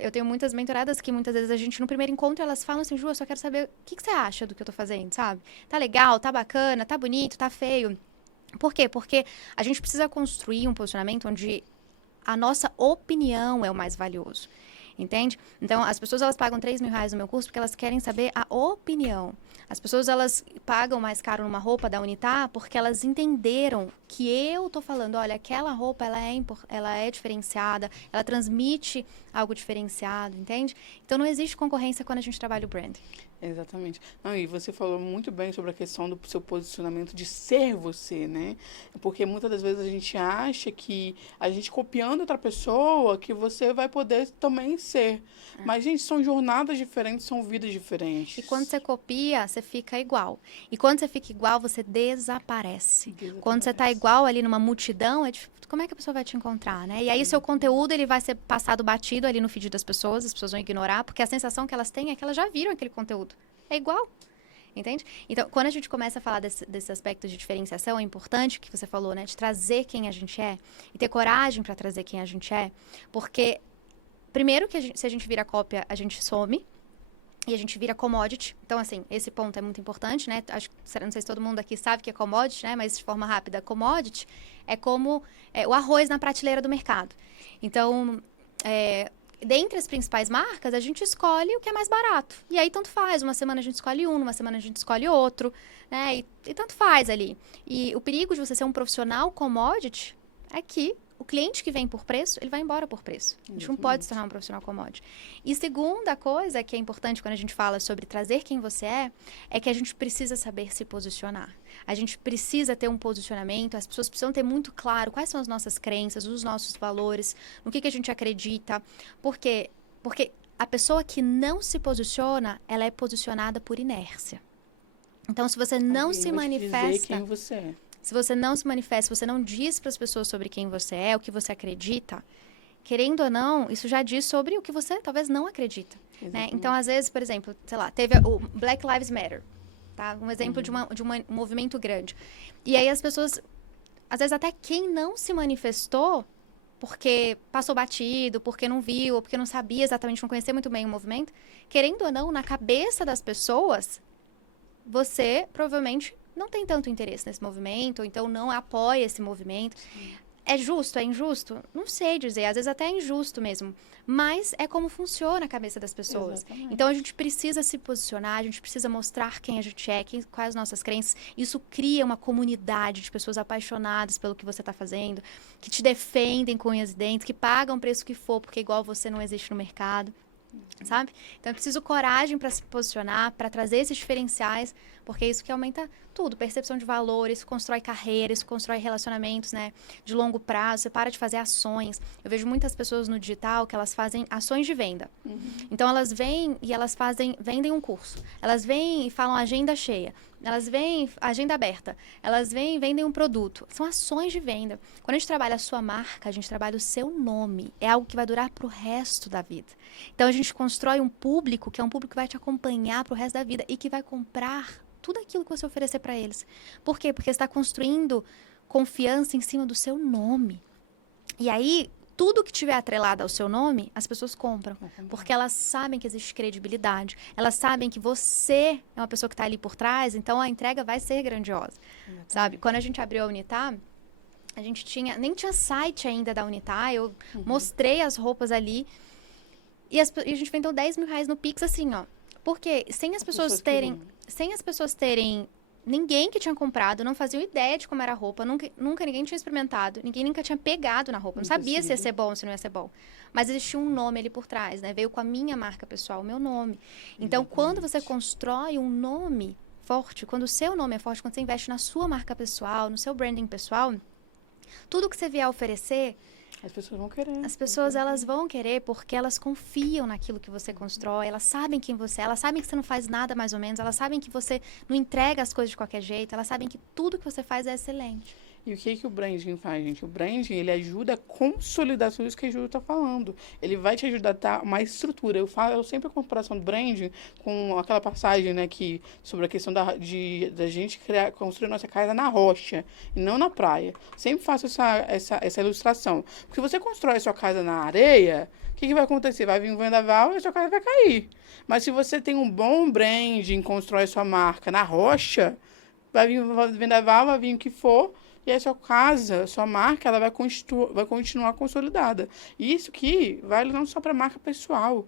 Eu tenho muitas mentoradas que muitas vezes a gente, no primeiro encontro, elas falam assim, Ju, eu só quero saber o que você acha do que eu tô fazendo, sabe? Tá legal, tá bacana, tá bonito, tá feio. Por quê? Porque a gente precisa construir um posicionamento onde a nossa opinião é o mais valioso. Entende? Então, as pessoas, elas pagam R$3.000 no meu curso porque elas querem saber a opinião. As pessoas, elas pagam mais caro numa roupa da Unitar porque elas entenderam que eu tô falando, olha, aquela roupa, ela é diferenciada, ela transmite algo diferenciado, entende? Então, não existe concorrência quando a gente trabalha o brand. Exatamente. Não, e você falou muito bem sobre a questão do seu posicionamento de ser você, né? Porque muitas das vezes a gente acha que a gente copiando outra pessoa, que você vai poder também ser. Mas, gente, são jornadas diferentes, são vidas diferentes. E quando você copia, você fica igual. E quando você fica igual, você desaparece. Quando você tá igual ali numa multidão, como é que a pessoa vai te encontrar, né? E aí, seu conteúdo, ele vai ser passado batido ali no feed das pessoas, as pessoas vão ignorar, porque a sensação que elas têm é que elas já viram aquele conteúdo. É igual. Entende? Então, quando a gente começa a falar desse aspecto de diferenciação, é importante o que você falou, né? De trazer quem a gente é e ter coragem para trazer quem a gente é, porque primeiro que se a gente vira cópia, a gente some. E a gente vira commodity. Então, assim, esse ponto é muito importante, né? Acho que, não sei se todo mundo aqui sabe o que é commodity, né? Mas de forma rápida, commodity é como o arroz na prateleira do mercado. Então, dentre as principais marcas, a gente escolhe o que é mais barato. E aí, tanto faz. Uma semana a gente escolhe um, numa semana a gente escolhe outro, né? E tanto faz ali. E o perigo de você ser um profissional commodity é que o cliente que vem por preço, ele vai embora por preço. A gente não pode se tornar um profissional commodity. E segunda coisa que é importante quando a gente fala sobre trazer quem você é que a gente precisa saber se posicionar. A gente precisa ter um posicionamento, as pessoas precisam ter muito claro quais são as nossas crenças, os nossos valores, no que a gente acredita. Por quê? Porque a pessoa que não se posiciona, ela é posicionada por inércia. Então, se você não se manifesta... dizer quem você é. Se você não se manifesta, se você não diz para as pessoas sobre quem você é, o que você acredita, querendo ou não, isso já diz sobre o que você talvez não acredita. Né? Então, às vezes, por exemplo, sei lá, teve o Black Lives Matter, tá? Um exemplo de um movimento grande. E aí as pessoas, às vezes até quem não se manifestou, porque passou batido, porque não viu, ou porque não sabia exatamente, não conhecia muito bem o movimento, querendo ou não, na cabeça das pessoas, você provavelmente não tem tanto interesse nesse movimento, ou então não apoia esse movimento. Sim. É justo? É injusto? Não sei dizer, às vezes até é injusto mesmo. Mas é como funciona a cabeça das pessoas. Exatamente. Então a gente precisa se posicionar, a gente precisa mostrar quem a gente é, quais as nossas crenças. Isso cria uma comunidade de pessoas apaixonadas pelo que você está fazendo, que te defendem com unhas e dentes, que pagam o preço que for, porque igual você não existe no mercado. Sabe? Então é preciso coragem para se posicionar, para trazer esses diferenciais, porque é isso que aumenta tudo, percepção de valor, isso constrói carreira, isso constrói relacionamentos, né, de longo prazo, você para de fazer ações. Eu vejo muitas pessoas no digital que elas fazem ações de venda. Então elas vêm e elas vendem um curso, elas vêm e falam agenda cheia, elas vêm agenda aberta, elas vêm e vendem um produto. São ações de venda. Quando a gente trabalha a sua marca, a gente trabalha o seu nome. É algo que vai durar pro resto da vida. Então a gente constrói um público que é um público que vai te acompanhar pro resto da vida e que vai comprar tudo aquilo que você oferecer para eles. Por quê? Porque você está construindo confiança em cima do seu nome. E aí, tudo que tiver atrelado ao seu nome, as pessoas compram. Porque elas sabem que existe credibilidade. Elas sabem que você é uma pessoa que está ali por trás, então a entrega vai ser grandiosa. Sabe? Quando a gente abriu a Unitar, a gente nem tinha site ainda da Unitar, eu mostrei as roupas ali e a gente vendeu R$10.000 no Pix, assim, ó. Porque sem as pessoas terem ninguém que tinha comprado, não fazia ideia de como era a roupa, nunca ninguém tinha experimentado, ninguém nunca tinha pegado na roupa, não sabia se ia ser bom ou se não ia ser bom. Mas existia um nome ali por trás, né? Veio com a minha marca pessoal, o meu nome. Então, quando você constrói um nome forte, quando o seu nome é forte, quando você investe na sua marca pessoal, no seu branding pessoal, tudo que você vier oferecer, as pessoas vão querer. As pessoas, elas vão querer porque elas confiam naquilo que você constrói, elas sabem quem você é, elas sabem que você não faz nada mais ou menos, elas sabem que você não entrega as coisas de qualquer jeito, elas sabem que tudo que você faz é excelente. E o que o branding faz, gente? O branding, ele ajuda a consolidar tudo isso que a Ju está falando. Ele vai te ajudar a dar uma estrutura. Eu sempre a comparação do branding com aquela passagem, né, sobre a questão da gente construir nossa casa na rocha e não na praia. Sempre faço essa ilustração. Porque se você constrói a sua casa na areia, o que vai acontecer? Vai vir um vendaval e a sua casa vai cair. Mas se você tem um bom branding, constrói a sua marca na rocha, vai vir um vendaval, vai vir o que for, e a sua casa, a sua marca, ela vai continuar consolidada. E isso que vale não só para a marca pessoal.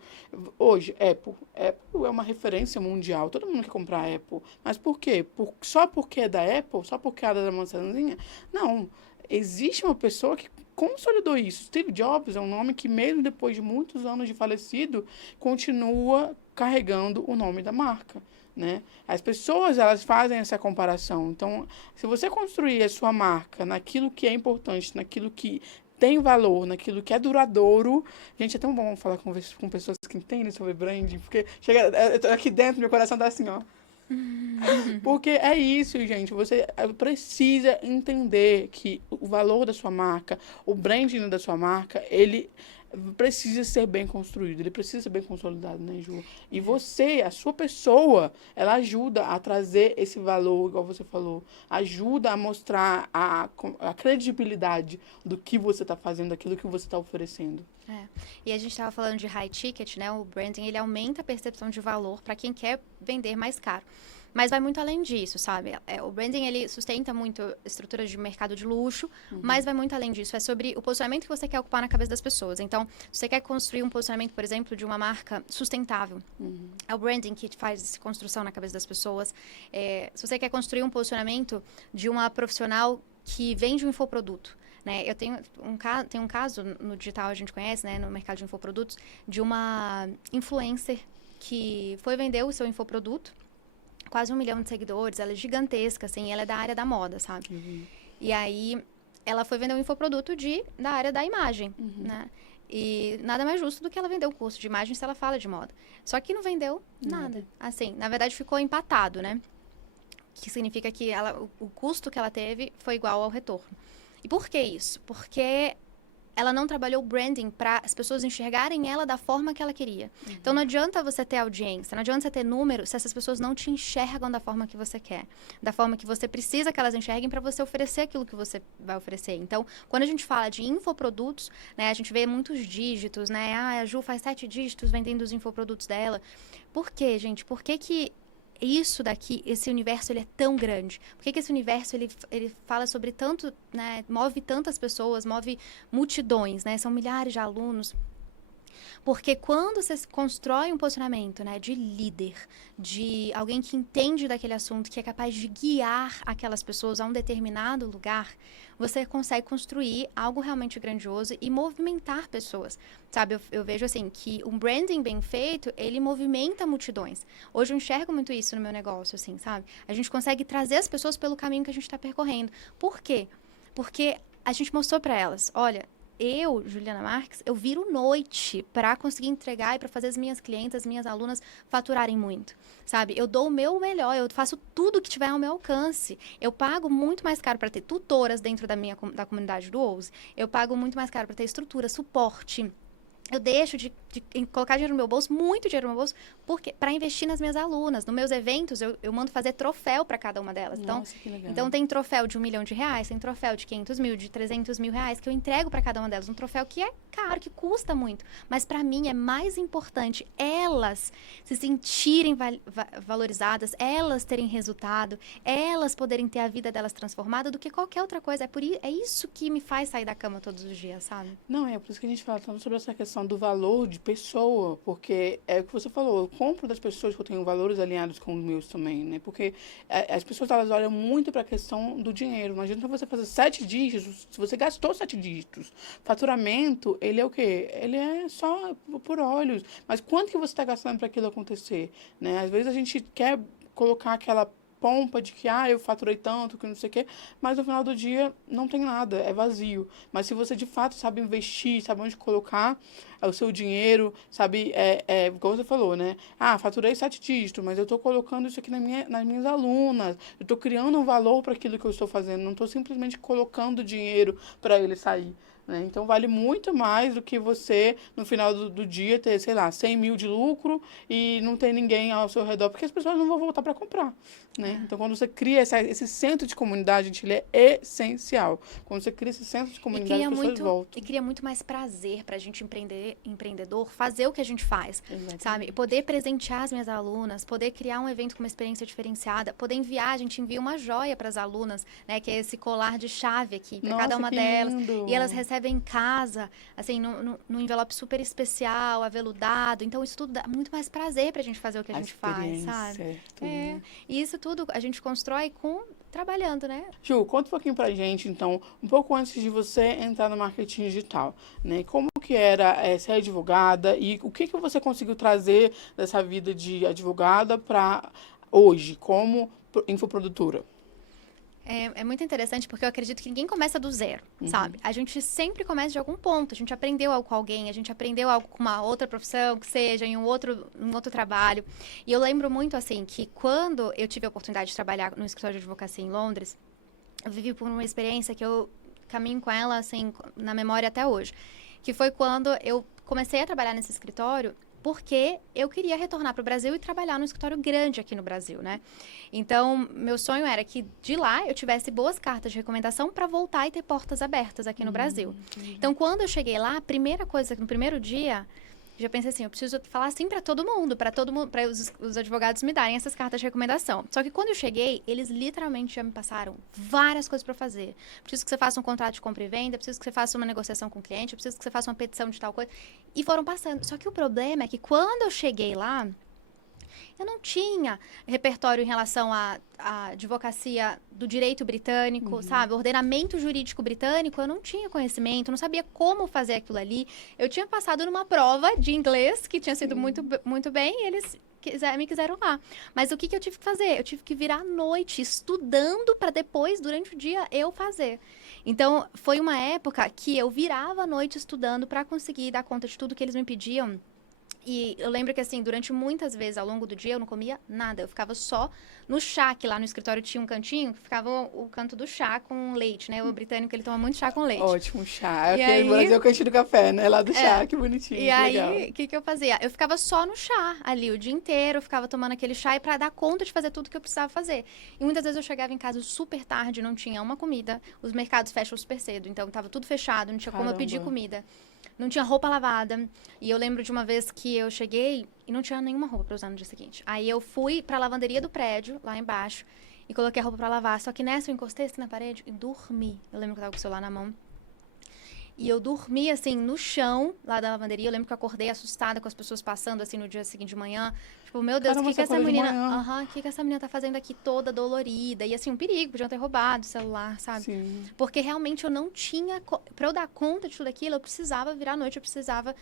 Hoje, Apple é uma referência mundial. Todo mundo quer comprar Apple. Mas por quê? Só porque é da Apple? Só porque é da maçãzinha? Não. Existe uma pessoa que consolidou isso. Steve Jobs é um nome que, mesmo depois de muitos anos de falecido, continua carregando o nome da marca. Né? As pessoas, elas fazem essa comparação. Então, se você construir a sua marca naquilo que é importante, naquilo que tem valor, naquilo que é duradouro... Gente, é tão bom falar com pessoas que entendem sobre branding, porque chega aqui dentro, meu coração tá assim, ó. Porque é isso, gente. Você precisa entender que o valor da sua marca, o branding da sua marca, ele precisa ser bem construído, ele precisa ser bem consolidado, né, Ju? E você, a sua pessoa, ela ajuda a trazer esse valor, igual você falou, ajuda a mostrar a credibilidade do que você está fazendo, daquilo que você está oferecendo. E a gente estava falando de high ticket, né? O branding, ele aumenta a percepção de valor para quem quer vender mais caro. Mas vai muito além disso, sabe? O branding, ele sustenta muito estruturas de mercado de luxo, mas vai muito além disso. É sobre o posicionamento que você quer ocupar na cabeça das pessoas. Então, se você quer construir um posicionamento, por exemplo, de uma marca sustentável, é o branding que faz essa construção na cabeça das pessoas. Se você quer construir um posicionamento de uma profissional que vende um infoproduto, né? Eu tenho um caso no digital, a gente conhece, né, no mercado de infoprodutos, de uma influencer que foi vender o seu infoproduto, quase 1 milhão de seguidores, ela é gigantesca, assim, ela é da área da moda, sabe? E aí, ela foi vender um infoproduto da área da imagem, né? E nada mais justo do que ela vender um curso de imagem se ela fala de moda. Só que não vendeu nada. Assim, na verdade, ficou empatado, né? Que significa que o custo que ela teve foi igual ao retorno. E por que isso? Porque ela não trabalhou o branding para as pessoas enxergarem ela da forma que ela queria. Então, não adianta você ter audiência, não adianta você ter número se essas pessoas não te enxergam da forma que você quer, da forma que você precisa que elas enxerguem para você oferecer aquilo que você vai oferecer. Então, quando a gente fala de infoprodutos, né, a gente vê muitos dígitos, né? A Ju faz 7 dígitos vendendo os infoprodutos dela. Por quê, gente? Por que isso daqui, esse universo, ele é tão grande? Por que esse universo, ele fala sobre tanto, né, move tantas pessoas, move multidões, né? São milhares de alunos. Porque quando você constrói um posicionamento, né, de líder, de alguém que entende daquele assunto, que é capaz de guiar aquelas pessoas a um determinado lugar, você consegue construir algo realmente grandioso e movimentar pessoas, sabe? Eu vejo, assim, que um branding bem feito, ele movimenta multidões. Hoje eu enxergo muito isso no meu negócio, assim, sabe? A gente consegue trazer as pessoas pelo caminho que a gente está percorrendo. Por quê? Porque a gente mostrou para elas, olha, Juliana Marques, eu viro noite para conseguir entregar e para fazer as minhas clientes, as minhas alunas faturarem muito, sabe? Eu dou o meu melhor, eu faço tudo que tiver ao meu alcance. Eu pago muito mais caro para ter tutoras dentro da comunidade do Ouse. Eu pago muito mais caro para ter estrutura, suporte. Eu deixo de colocar dinheiro no meu bolso, muito dinheiro no meu bolso, para investir nas minhas alunas. Nos meus eventos, eu mando fazer troféu para cada uma delas. Nossa, que legal. Então, tem troféu de R$1 milhão, tem troféu de 500 mil, de 300 mil reais, que eu entrego para cada uma delas. Um troféu que é caro, que custa muito. Mas, para mim, é mais importante elas se sentirem valorizadas, elas terem resultado, elas poderem ter a vida delas transformada do que qualquer outra coisa. É isso que me faz sair da cama todos os dias, sabe? Não, é por isso que a gente fala tanto sobre essa questão do valor de pessoa, porque é o que você falou, eu compro das pessoas que eu tenho valores alinhados com os meus também, né? Porque as pessoas, elas olham muito para a questão do dinheiro. Não adianta você fazer 7 dígitos, se você gastou 7 dígitos. Faturamento, ele é o quê? Ele é só por olhos. Mas quanto que você está gastando para aquilo acontecer, né? Às vezes a gente quer colocar aquela pompa de que, eu faturei tanto, que não sei o quê, mas no final do dia não tem nada, é vazio. Mas se você de fato sabe investir, sabe onde colocar o seu dinheiro, sabe, como você falou, né? Faturei 7 dígitos, mas eu estou colocando isso aqui nas minhas alunas, eu estou criando um valor para aquilo que eu estou fazendo, não estou simplesmente colocando dinheiro para ele sair. Né? Então, vale muito mais do que você, no final do dia, ter, sei lá, 100 mil de lucro e não ter ninguém ao seu redor, porque as pessoas não vão voltar para comprar. Né? Então, quando você cria esse centro de comunidade, gente, ele é essencial. Quando você cria esse centro de comunidade, as pessoas voltam. E cria muito mais prazer para a gente empreendedor, fazer o que a gente faz, sabe? Poder presentear as minhas alunas, poder criar um evento com uma experiência diferenciada, poder enviar, a gente envia uma joia para as alunas, né? Que é esse colar de chave aqui, para cada uma delas. Lindo. E elas recebem em casa, assim, num envelope super especial, aveludado. Então, isso tudo dá muito mais prazer pra gente fazer o que a gente faz, sabe? E isso tudo a gente constrói trabalhando, né? Ju, conta um pouquinho pra gente, então, um pouco antes de você entrar no marketing digital, né? Como que era ser advogada e o que você conseguiu trazer dessa vida de advogada para hoje, como infoprodutora? É muito interessante porque eu acredito que ninguém começa do zero, sabe? A gente sempre começa de algum ponto. A gente aprendeu algo com alguém, a gente aprendeu algo com uma outra profissão, que seja em um outro trabalho. E eu lembro muito, assim, que quando eu tive a oportunidade de trabalhar no escritório de advocacia em Londres, eu vivi por uma experiência que eu caminho com ela, assim, na memória até hoje. que foi quando eu comecei a trabalhar nesse escritório, porque eu queria retornar para o Brasil e trabalhar num escritório grande aqui no Brasil, né? Então, meu sonho era que de lá eu tivesse boas cartas de recomendação para voltar e ter portas abertas aqui no Brasil. Então, quando eu cheguei lá, a primeira coisa, no primeiro dia, já pensei assim, eu preciso falar assim para todo mundo, para os advogados me darem essas cartas de recomendação. Só que quando eu cheguei, eles literalmente já me passaram várias coisas para fazer. Preciso que você faça um contrato de compra e venda, preciso que você faça uma negociação com o cliente, preciso que você faça uma petição de tal coisa. E foram passando. Só que o problema é que quando eu cheguei lá, eu não tinha repertório em relação à advocacia do direito britânico, sabe? Ordenamento jurídico britânico, eu não tinha conhecimento, não sabia como fazer aquilo ali. Eu tinha passado numa prova de inglês, que tinha sido muito bem, e eles me quiseram lá. Mas o que eu tive que fazer? Eu tive que virar à noite, estudando para depois, durante o dia, eu fazer. Então, foi uma época que eu virava à noite estudando para conseguir dar conta de tudo que eles me pediam. E eu lembro que, assim, durante muitas vezes ao longo do dia eu não comia nada. Eu ficava só no chá, que lá no escritório tinha um cantinho, que ficava o canto do chá com leite, né? O britânico, ele toma muito chá com leite. Ótimo, chá. E Aqui aí... no Brasil é o cantinho do café, né? Lá do chá, que bonitinho, E que aí, legal. o que eu fazia? Eu ficava só no chá ali o dia inteiro, eu ficava tomando aquele chá e pra dar conta de fazer tudo que eu precisava fazer. E muitas vezes eu chegava em casa super tarde, não tinha uma comida, os mercados fecham super cedo, então tava tudo fechado, não tinha como eu pedir comida. Não tinha roupa lavada. E eu lembro de uma vez que eu cheguei e não tinha nenhuma roupa pra usar no dia seguinte. Aí eu fui pra lavanderia do prédio, lá embaixo, e coloquei a roupa pra lavar. Só que nessa eu encostei assim na parede e dormi. Eu lembro que eu tava com o celular na mão. E eu dormi, assim, no chão, lá da lavanderia. Eu lembro que eu acordei assustada com as pessoas passando, assim, no dia seguinte de manhã. Tipo, meu Deus, o que essa menina... O que essa menina tá fazendo aqui toda dolorida? E, assim, um perigo, podiam ter roubado o celular, sabe? Sim. Porque realmente eu não tinha... Pra eu dar conta de tudo aquilo, eu precisava virar à noite, eu precisava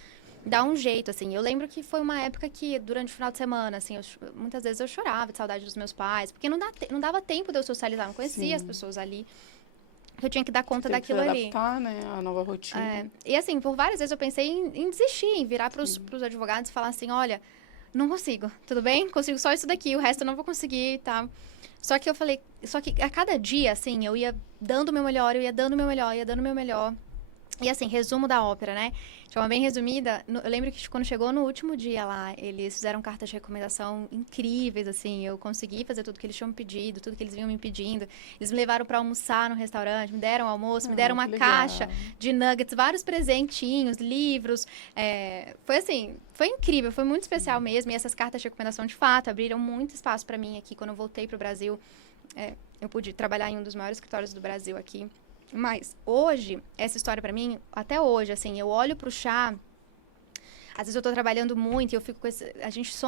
dar um jeito, assim. Eu lembro que foi uma época que, durante o final de semana, assim, muitas vezes eu chorava de saudade dos meus pais. Porque não dava tempo de eu socializar, não conhecia as pessoas ali. Eu tinha que dar conta daquilo ali. Adaptar, né, a nova rotina. E assim, por várias vezes eu pensei em desistir, em virar para os advogados e falar assim, olha, não consigo, tudo bem? Consigo só isso daqui, o resto eu não vou conseguir, tá? Só que eu falei, só que a cada dia, assim, eu ia dando o meu melhor, eu ia dando o meu melhor, ia dando o meu melhor. E assim, resumo da ópera, né? De forma bem resumida, eu lembro que quando chegou no último dia lá, eles fizeram cartas de recomendação incríveis, assim. Eu consegui fazer tudo que eles tinham me pedido, tudo que eles vinham me pedindo. Eles me levaram para almoçar no restaurante, me deram almoço, me deram uma caixa de nuggets, vários presentinhos, livros. Foi assim, foi incrível, foi muito especial mesmo. E essas cartas de recomendação, de fato, abriram muito espaço para mim aqui. Quando eu voltei para o Brasil, eu pude trabalhar em um dos maiores escritórios do Brasil aqui. Mas hoje, essa história pra mim, até hoje, assim, eu olho pro chá, às vezes eu tô trabalhando muito e eu fico com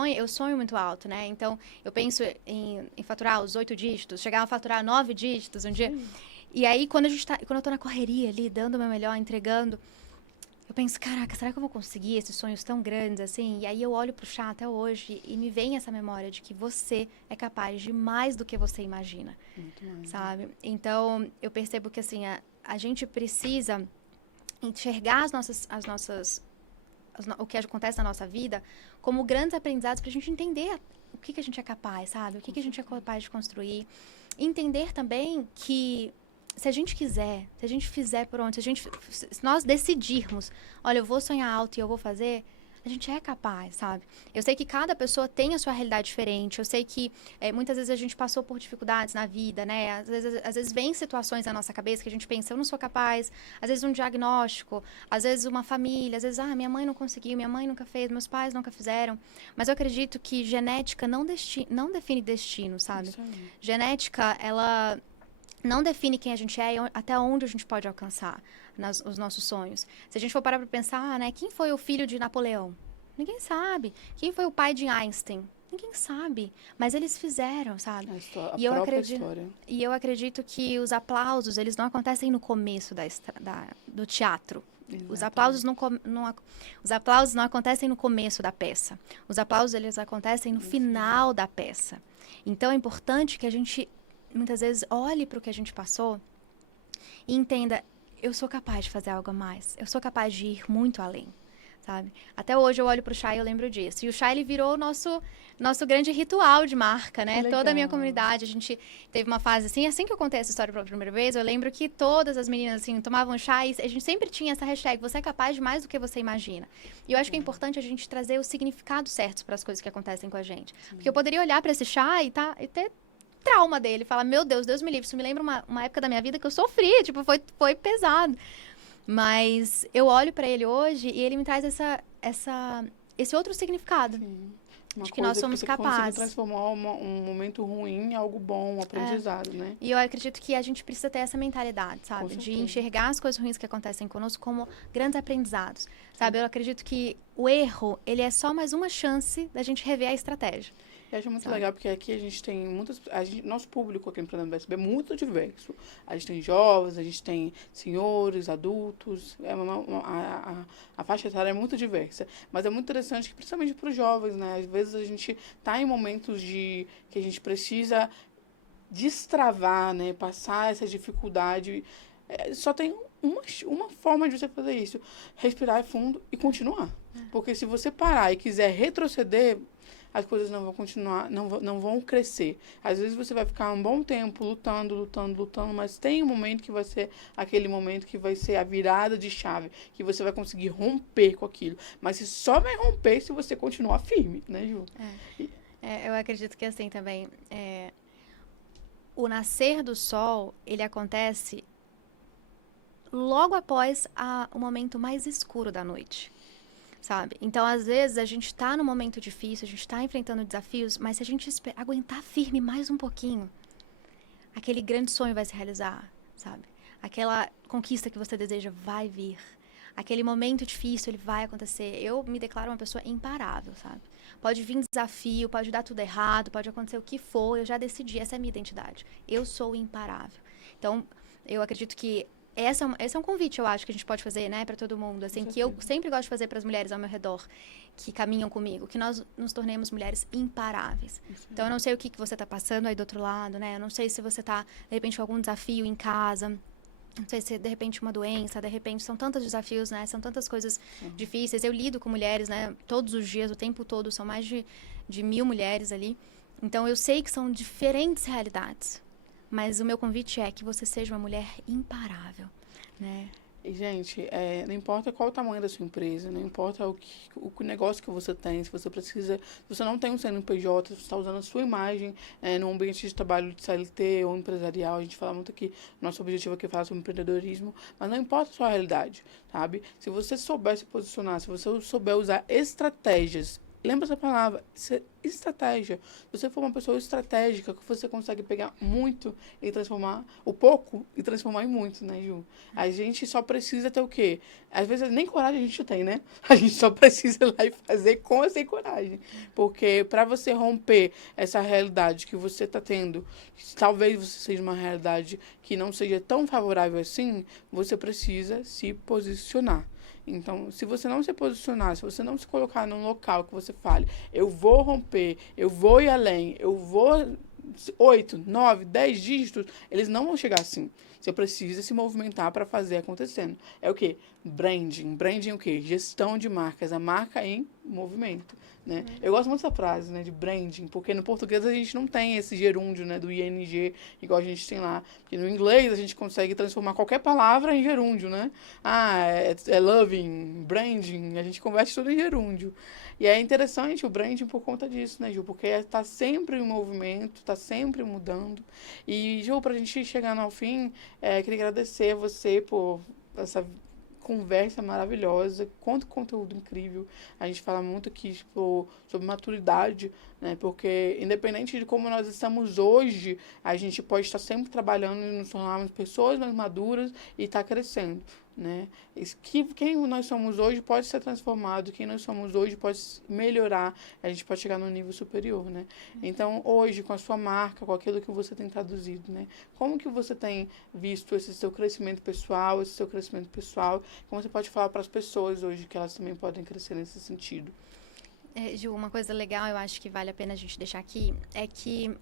eu sonho muito alto, né? Então, eu penso em faturar os 8 dígitos, chegar a faturar 9 dígitos um dia. E aí, quando eu tô na correria ali, dando o meu melhor, entregando, eu penso, caraca, será que eu vou conseguir esses sonhos tão grandes assim? E aí eu olho pro chá até hoje e me vem essa memória de que você é capaz de mais do que você imagina, sabe? Então, eu percebo que assim, a gente precisa enxergar o que acontece na nossa vida como grandes aprendizados pra gente entender o que a gente é capaz, sabe? O que a gente é capaz de construir. E entender também que se a gente quiser, se a gente fizer por onde, se nós decidirmos, olha, eu vou sonhar alto e eu vou fazer, a gente é capaz, sabe? Eu sei que cada pessoa tem a sua realidade diferente, eu sei que muitas vezes a gente passou por dificuldades na vida, né? Às vezes vem situações na nossa cabeça que a gente pensa, eu não sou capaz, às vezes um diagnóstico, às vezes uma família, às vezes, minha mãe não conseguiu, minha mãe nunca fez, meus pais nunca fizeram, mas eu acredito que genética não define destino, sabe? Genética, ela não define quem a gente é e até onde a gente pode alcançar os nossos sonhos. Se a gente for parar para pensar, né, quem foi o filho de Napoleão? Ninguém sabe. Quem foi o pai de Einstein? Ninguém sabe. Mas eles fizeram, sabe? E eu acredito que os aplausos, eles não acontecem no começo do teatro. Os aplausos não acontecem no começo da peça. Os aplausos, eles acontecem no final da peça. Então, é importante que a gente muitas vezes olhe para o que a gente passou e entenda, eu sou capaz de fazer algo a mais, eu sou capaz de ir muito além, sabe? Até hoje eu olho pro chá e eu lembro disso. E o chá, ele virou o nosso grande ritual de marca, né? Que Toda a minha legal. comunidade, a gente teve uma fase assim que eu contei essa história pela primeira vez, eu lembro que todas as meninas, assim, tomavam chá e a gente sempre tinha essa hashtag, você é capaz de mais do que você imagina. E eu acho que é importante a gente trazer os significados certos para as coisas que acontecem com a gente. Porque eu poderia olhar para esse chá e ter trauma dele, falar, meu Deus me livre, isso me lembra uma época da minha vida que eu sofri, tipo, foi pesado. Mas eu olho para ele hoje e ele me traz esse outro significado. Sim. Uma De que nós coisa somos você conseguiu capazes. transformar um momento ruim em algo bom, um aprendizado, né? E eu acredito que a gente precisa ter essa mentalidade, Com sabe? De certeza. enxergar as coisas ruins que acontecem conosco como grandes aprendizados, sabe? Eu acredito que o erro, ele é só mais uma chance da gente rever a estratégia. Eu acho muito Sabe? legal, porque aqui a gente tem muitas... nosso público aqui no Planeta VSB é muito diverso. A gente tem jovens, a gente tem senhores, adultos. A faixa etária é muito diversa. Mas é muito interessante, que, principalmente para os jovens, né? Às vezes a gente está em momentos que a gente precisa destravar, né? Passar essa dificuldade. Só tem uma forma de você fazer isso. Respirar fundo e continuar. Porque se você parar e quiser retroceder, as coisas não vão continuar, não vão crescer. Às vezes você vai ficar um bom tempo lutando, mas tem um momento que vai ser aquele momento que vai ser a virada de chave, que você vai conseguir romper com aquilo. Mas você só vai romper se você continuar firme, né, Ju? Eu acredito que assim também, o nascer do sol, ele acontece logo após o momento mais escuro da noite. Sabe? Então, às vezes, a gente tá num momento difícil, a gente tá enfrentando desafios, mas se a gente aguentar firme mais um pouquinho, aquele grande sonho vai se realizar, sabe? Aquela conquista que você deseja vai vir. Aquele momento difícil, ele vai acontecer. Eu me declaro uma pessoa imparável, sabe? Pode vir desafio, pode dar tudo errado, pode acontecer o que for, eu já decidi, essa é a minha identidade. Eu sou imparável. Então, eu acredito que esse é um convite, eu acho, que a gente pode fazer, né, para todo mundo, assim, que eu sempre gosto de fazer para as mulheres ao meu redor, que caminham comigo, que nós nos tornemos mulheres imparáveis. Então, eu não sei o que você está passando aí do outro lado, né, eu não sei se você está, de repente, com algum desafio em casa, não sei se, de repente, uma doença, de repente, são tantos desafios, né, são tantas coisas difíceis. Eu lido com mulheres, né, todos os dias, o tempo todo, são mais de 1.000 mulheres ali. Então, eu sei que são diferentes realidades. Mas o meu convite é que você seja uma mulher imparável, né? E, gente, não importa qual o tamanho da sua empresa, não importa o negócio que você tem, se você precisa, se você não tem um CNPJ, se você está usando a sua imagem no ambiente de trabalho de CLT ou empresarial, a gente fala muito aqui, nosso objetivo aqui é falar sobre empreendedorismo, mas não importa a sua realidade, sabe? Se você souber se posicionar, se você souber usar estratégias, lembra essa palavra, estratégia. Se você for uma pessoa estratégica, que você consegue pegar muito e transformar o pouco e transformar em muito, né, Ju? A gente só precisa ter o quê? Às vezes nem coragem a gente tem, né? A gente só precisa ir lá e fazer com ou sem coragem. Porque para você romper essa realidade que você está tendo, talvez você seja uma realidade que não seja tão favorável assim, você precisa se posicionar. Então, se você não se posicionar, se você não se colocar num local que você fale, eu vou romper, eu vou ir além, eu vou 8, 9, 10 dígitos, eles não vão chegar assim. Você precisa se movimentar para fazer acontecendo. É o quê? Branding. Branding é o quê? Gestão de marcas. A marca em movimento. Né? Eu gosto muito dessa frase, né, de branding, porque no português a gente não tem esse gerúndio, né, do ING, igual a gente tem lá. Porque no inglês a gente consegue transformar qualquer palavra em gerúndio, né? É loving, branding, a gente converte tudo em gerúndio. E é interessante o branding por conta disso, né, Ju? Porque está sempre em movimento, está sempre mudando. E, Ju, para a gente chegar no fim, queria agradecer a você por essa conversa maravilhosa, quanto conteúdo incrível. A gente fala muito aqui sobre maturidade, né? Porque independente de como nós estamos hoje, a gente pode estar sempre trabalhando e nos tornarmos pessoas mais maduras e estar crescendo, né? Quem nós somos hoje pode ser transformado, quem nós somos hoje pode melhorar, a gente pode chegar num nível superior, né? Então, hoje, com a sua marca, com aquilo que você tem traduzido, né? Como que você tem visto esse seu crescimento pessoal, como você pode falar para as pessoas hoje que elas também podem crescer nesse sentido? Ju, uma coisa legal, eu acho que vale a pena a gente deixar aqui, é que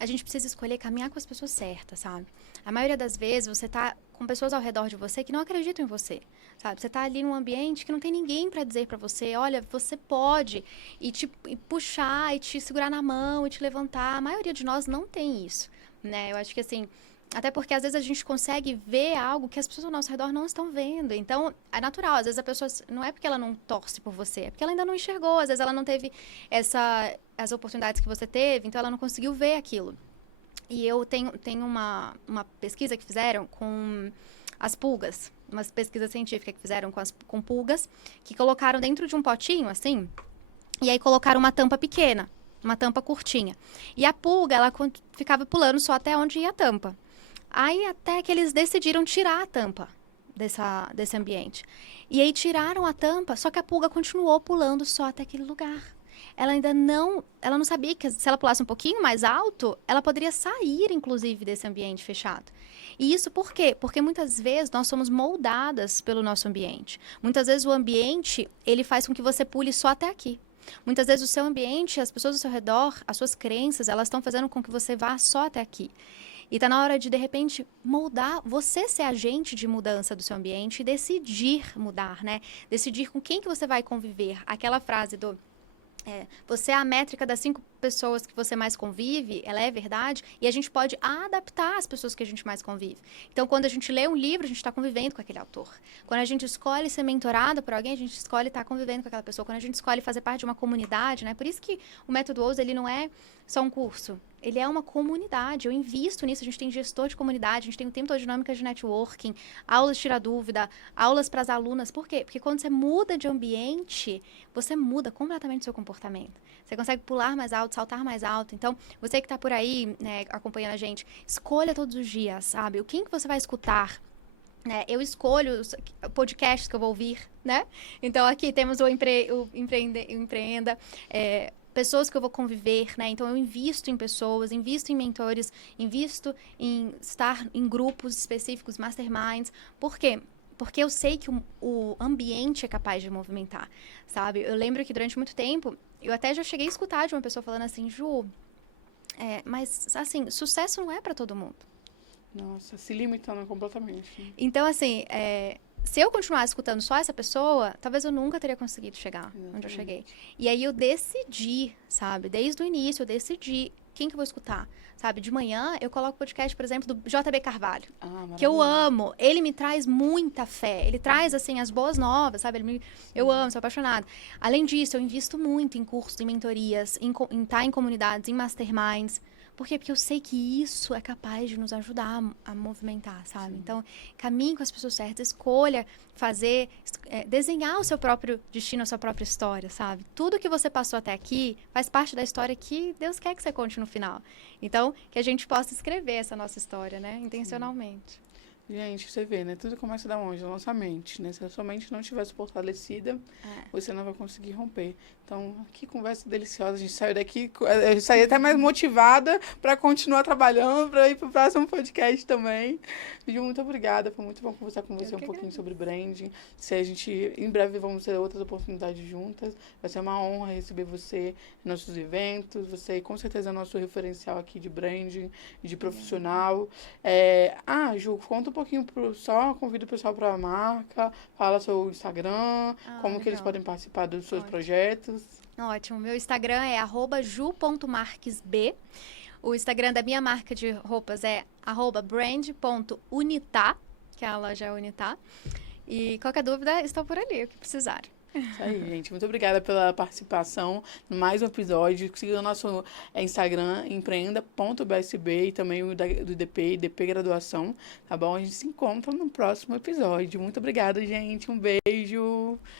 a gente precisa escolher caminhar com as pessoas certas, sabe? A maioria das vezes você tá com pessoas ao redor de você que não acreditam em você, sabe? Você tá ali num ambiente que não tem ninguém para dizer para você, olha, você pode, e puxar, e te segurar na mão, e te levantar. A maioria de nós não tem isso, né? Eu acho que assim, até porque às vezes a gente consegue ver algo que as pessoas ao nosso redor não estão vendo. Então, é natural. Às vezes a pessoa, não é porque ela não torce por você, é porque ela ainda não enxergou. Às vezes ela não teve as oportunidades que você teve, então ela não conseguiu ver aquilo. E eu tenho uma pesquisa que fizeram com as pulgas, uma pesquisa científica que fizeram com pulgas, que colocaram dentro de um potinho, assim, e aí colocaram uma tampa pequena, uma tampa curtinha. E a pulga, ela ficava pulando só até onde ia a tampa. Aí até que eles decidiram tirar a tampa desse ambiente. E aí tiraram a tampa, só que a pulga continuou pulando só até aquele lugar. Ela não sabia que se ela pulasse um pouquinho mais alto, ela poderia sair, inclusive, desse ambiente fechado. E isso por quê? Porque muitas vezes nós somos moldadas pelo nosso ambiente. Muitas vezes o ambiente, ele faz com que você pule só até aqui. Muitas vezes o seu ambiente, as pessoas ao seu redor, as suas crenças, elas estão fazendo com que você vá só até aqui. E tá na hora de repente, moldar, você ser agente de mudança do seu ambiente e decidir mudar, né? Decidir com quem que você vai conviver. Aquela frase do você é a métrica das 5 pessoas que você mais convive, ela é verdade, e a gente pode adaptar as pessoas que a gente mais convive. Então, quando a gente lê um livro, a gente está convivendo com aquele autor. Quando a gente escolhe ser mentorada por alguém, a gente escolhe estar convivendo com aquela pessoa. Quando a gente escolhe fazer parte de uma comunidade, né? Por isso que o Método Ousa, ele não é só um curso. Ele é uma comunidade, eu invisto nisso, a gente tem gestor de comunidade, a gente tem o tempo todo dinâmicas de networking, aulas de tirar dúvida, aulas para as alunas. Por quê? Porque quando você muda de ambiente, você muda completamente o seu comportamento. Você consegue pular mais alto, saltar mais alto. Então, você que está por aí, né, acompanhando a gente, escolha todos os dias, sabe? O que você vai escutar? Eu escolho os podcasts que eu vou ouvir, né? Então, aqui temos o Empreenda, pessoas que eu vou conviver, né? Então, eu invisto em pessoas, invisto em mentores, invisto em estar em grupos específicos, masterminds. Por quê? Porque eu sei que o ambiente é capaz de movimentar, sabe? Eu lembro que durante muito tempo, eu até já cheguei a escutar de uma pessoa falando assim, Ju, mas, assim, sucesso não é para todo mundo. Nossa, se limitando completamente. Então, assim, se eu continuasse escutando só essa pessoa, talvez eu nunca teria conseguido chegar onde eu cheguei. E aí eu decidi, sabe? Desde o início, eu decidi quem que eu vou escutar. Sabe? De manhã, eu coloco podcast, por exemplo, do JB Carvalho. Que eu amo. Ele me traz muita fé. Ele traz, assim, as boas novas, sabe? Eu amo, sou apaixonada. Além disso, eu invisto muito em cursos, em mentorias, em estar em comunidades, em masterminds. Por quê? Porque eu sei que isso é capaz de nos ajudar a movimentar, sabe? Sim. Então, caminhe com as pessoas certas, escolha fazer, desenhar o seu próprio destino, a sua própria história, sabe? Tudo que você passou até aqui faz parte da história que Deus quer que você conte no final. Então, que a gente possa escrever essa nossa história, né? Intencionalmente. Sim. Gente, você vê, né? Tudo começa da onde? Da nossa mente, né? Se a sua mente não estiver fortalecida, você não vai conseguir romper. Então, que conversa deliciosa. A gente saiu daqui, eu saí até mais motivada para continuar trabalhando, para ir para o próximo podcast também. Ju, muito obrigada. Foi muito bom conversar com você um pouquinho sobre branding. Se a gente, em breve, vamos ter outras oportunidades juntas. Vai ser uma honra receber você em nossos eventos. Você, com certeza, é nosso referencial aqui de branding, de profissional. Ju, conta um pouquinho, convida o pessoal para a marca, fala seu Instagram, como legal. Que eles podem participar dos seus projetos. Ótimo, meu Instagram é @ju.marquesb. O Instagram da minha marca de roupas é @brand.unitá, que é a loja Unitá. E qualquer dúvida, estou por ali, o que precisar. Isso aí, gente. Muito obrigada pela participação em mais um episódio. Siga o nosso Instagram, empreenda.bsb, e também o do DP Graduação, tá bom? A gente se encontra no próximo episódio. Muito obrigada, gente. Um beijo.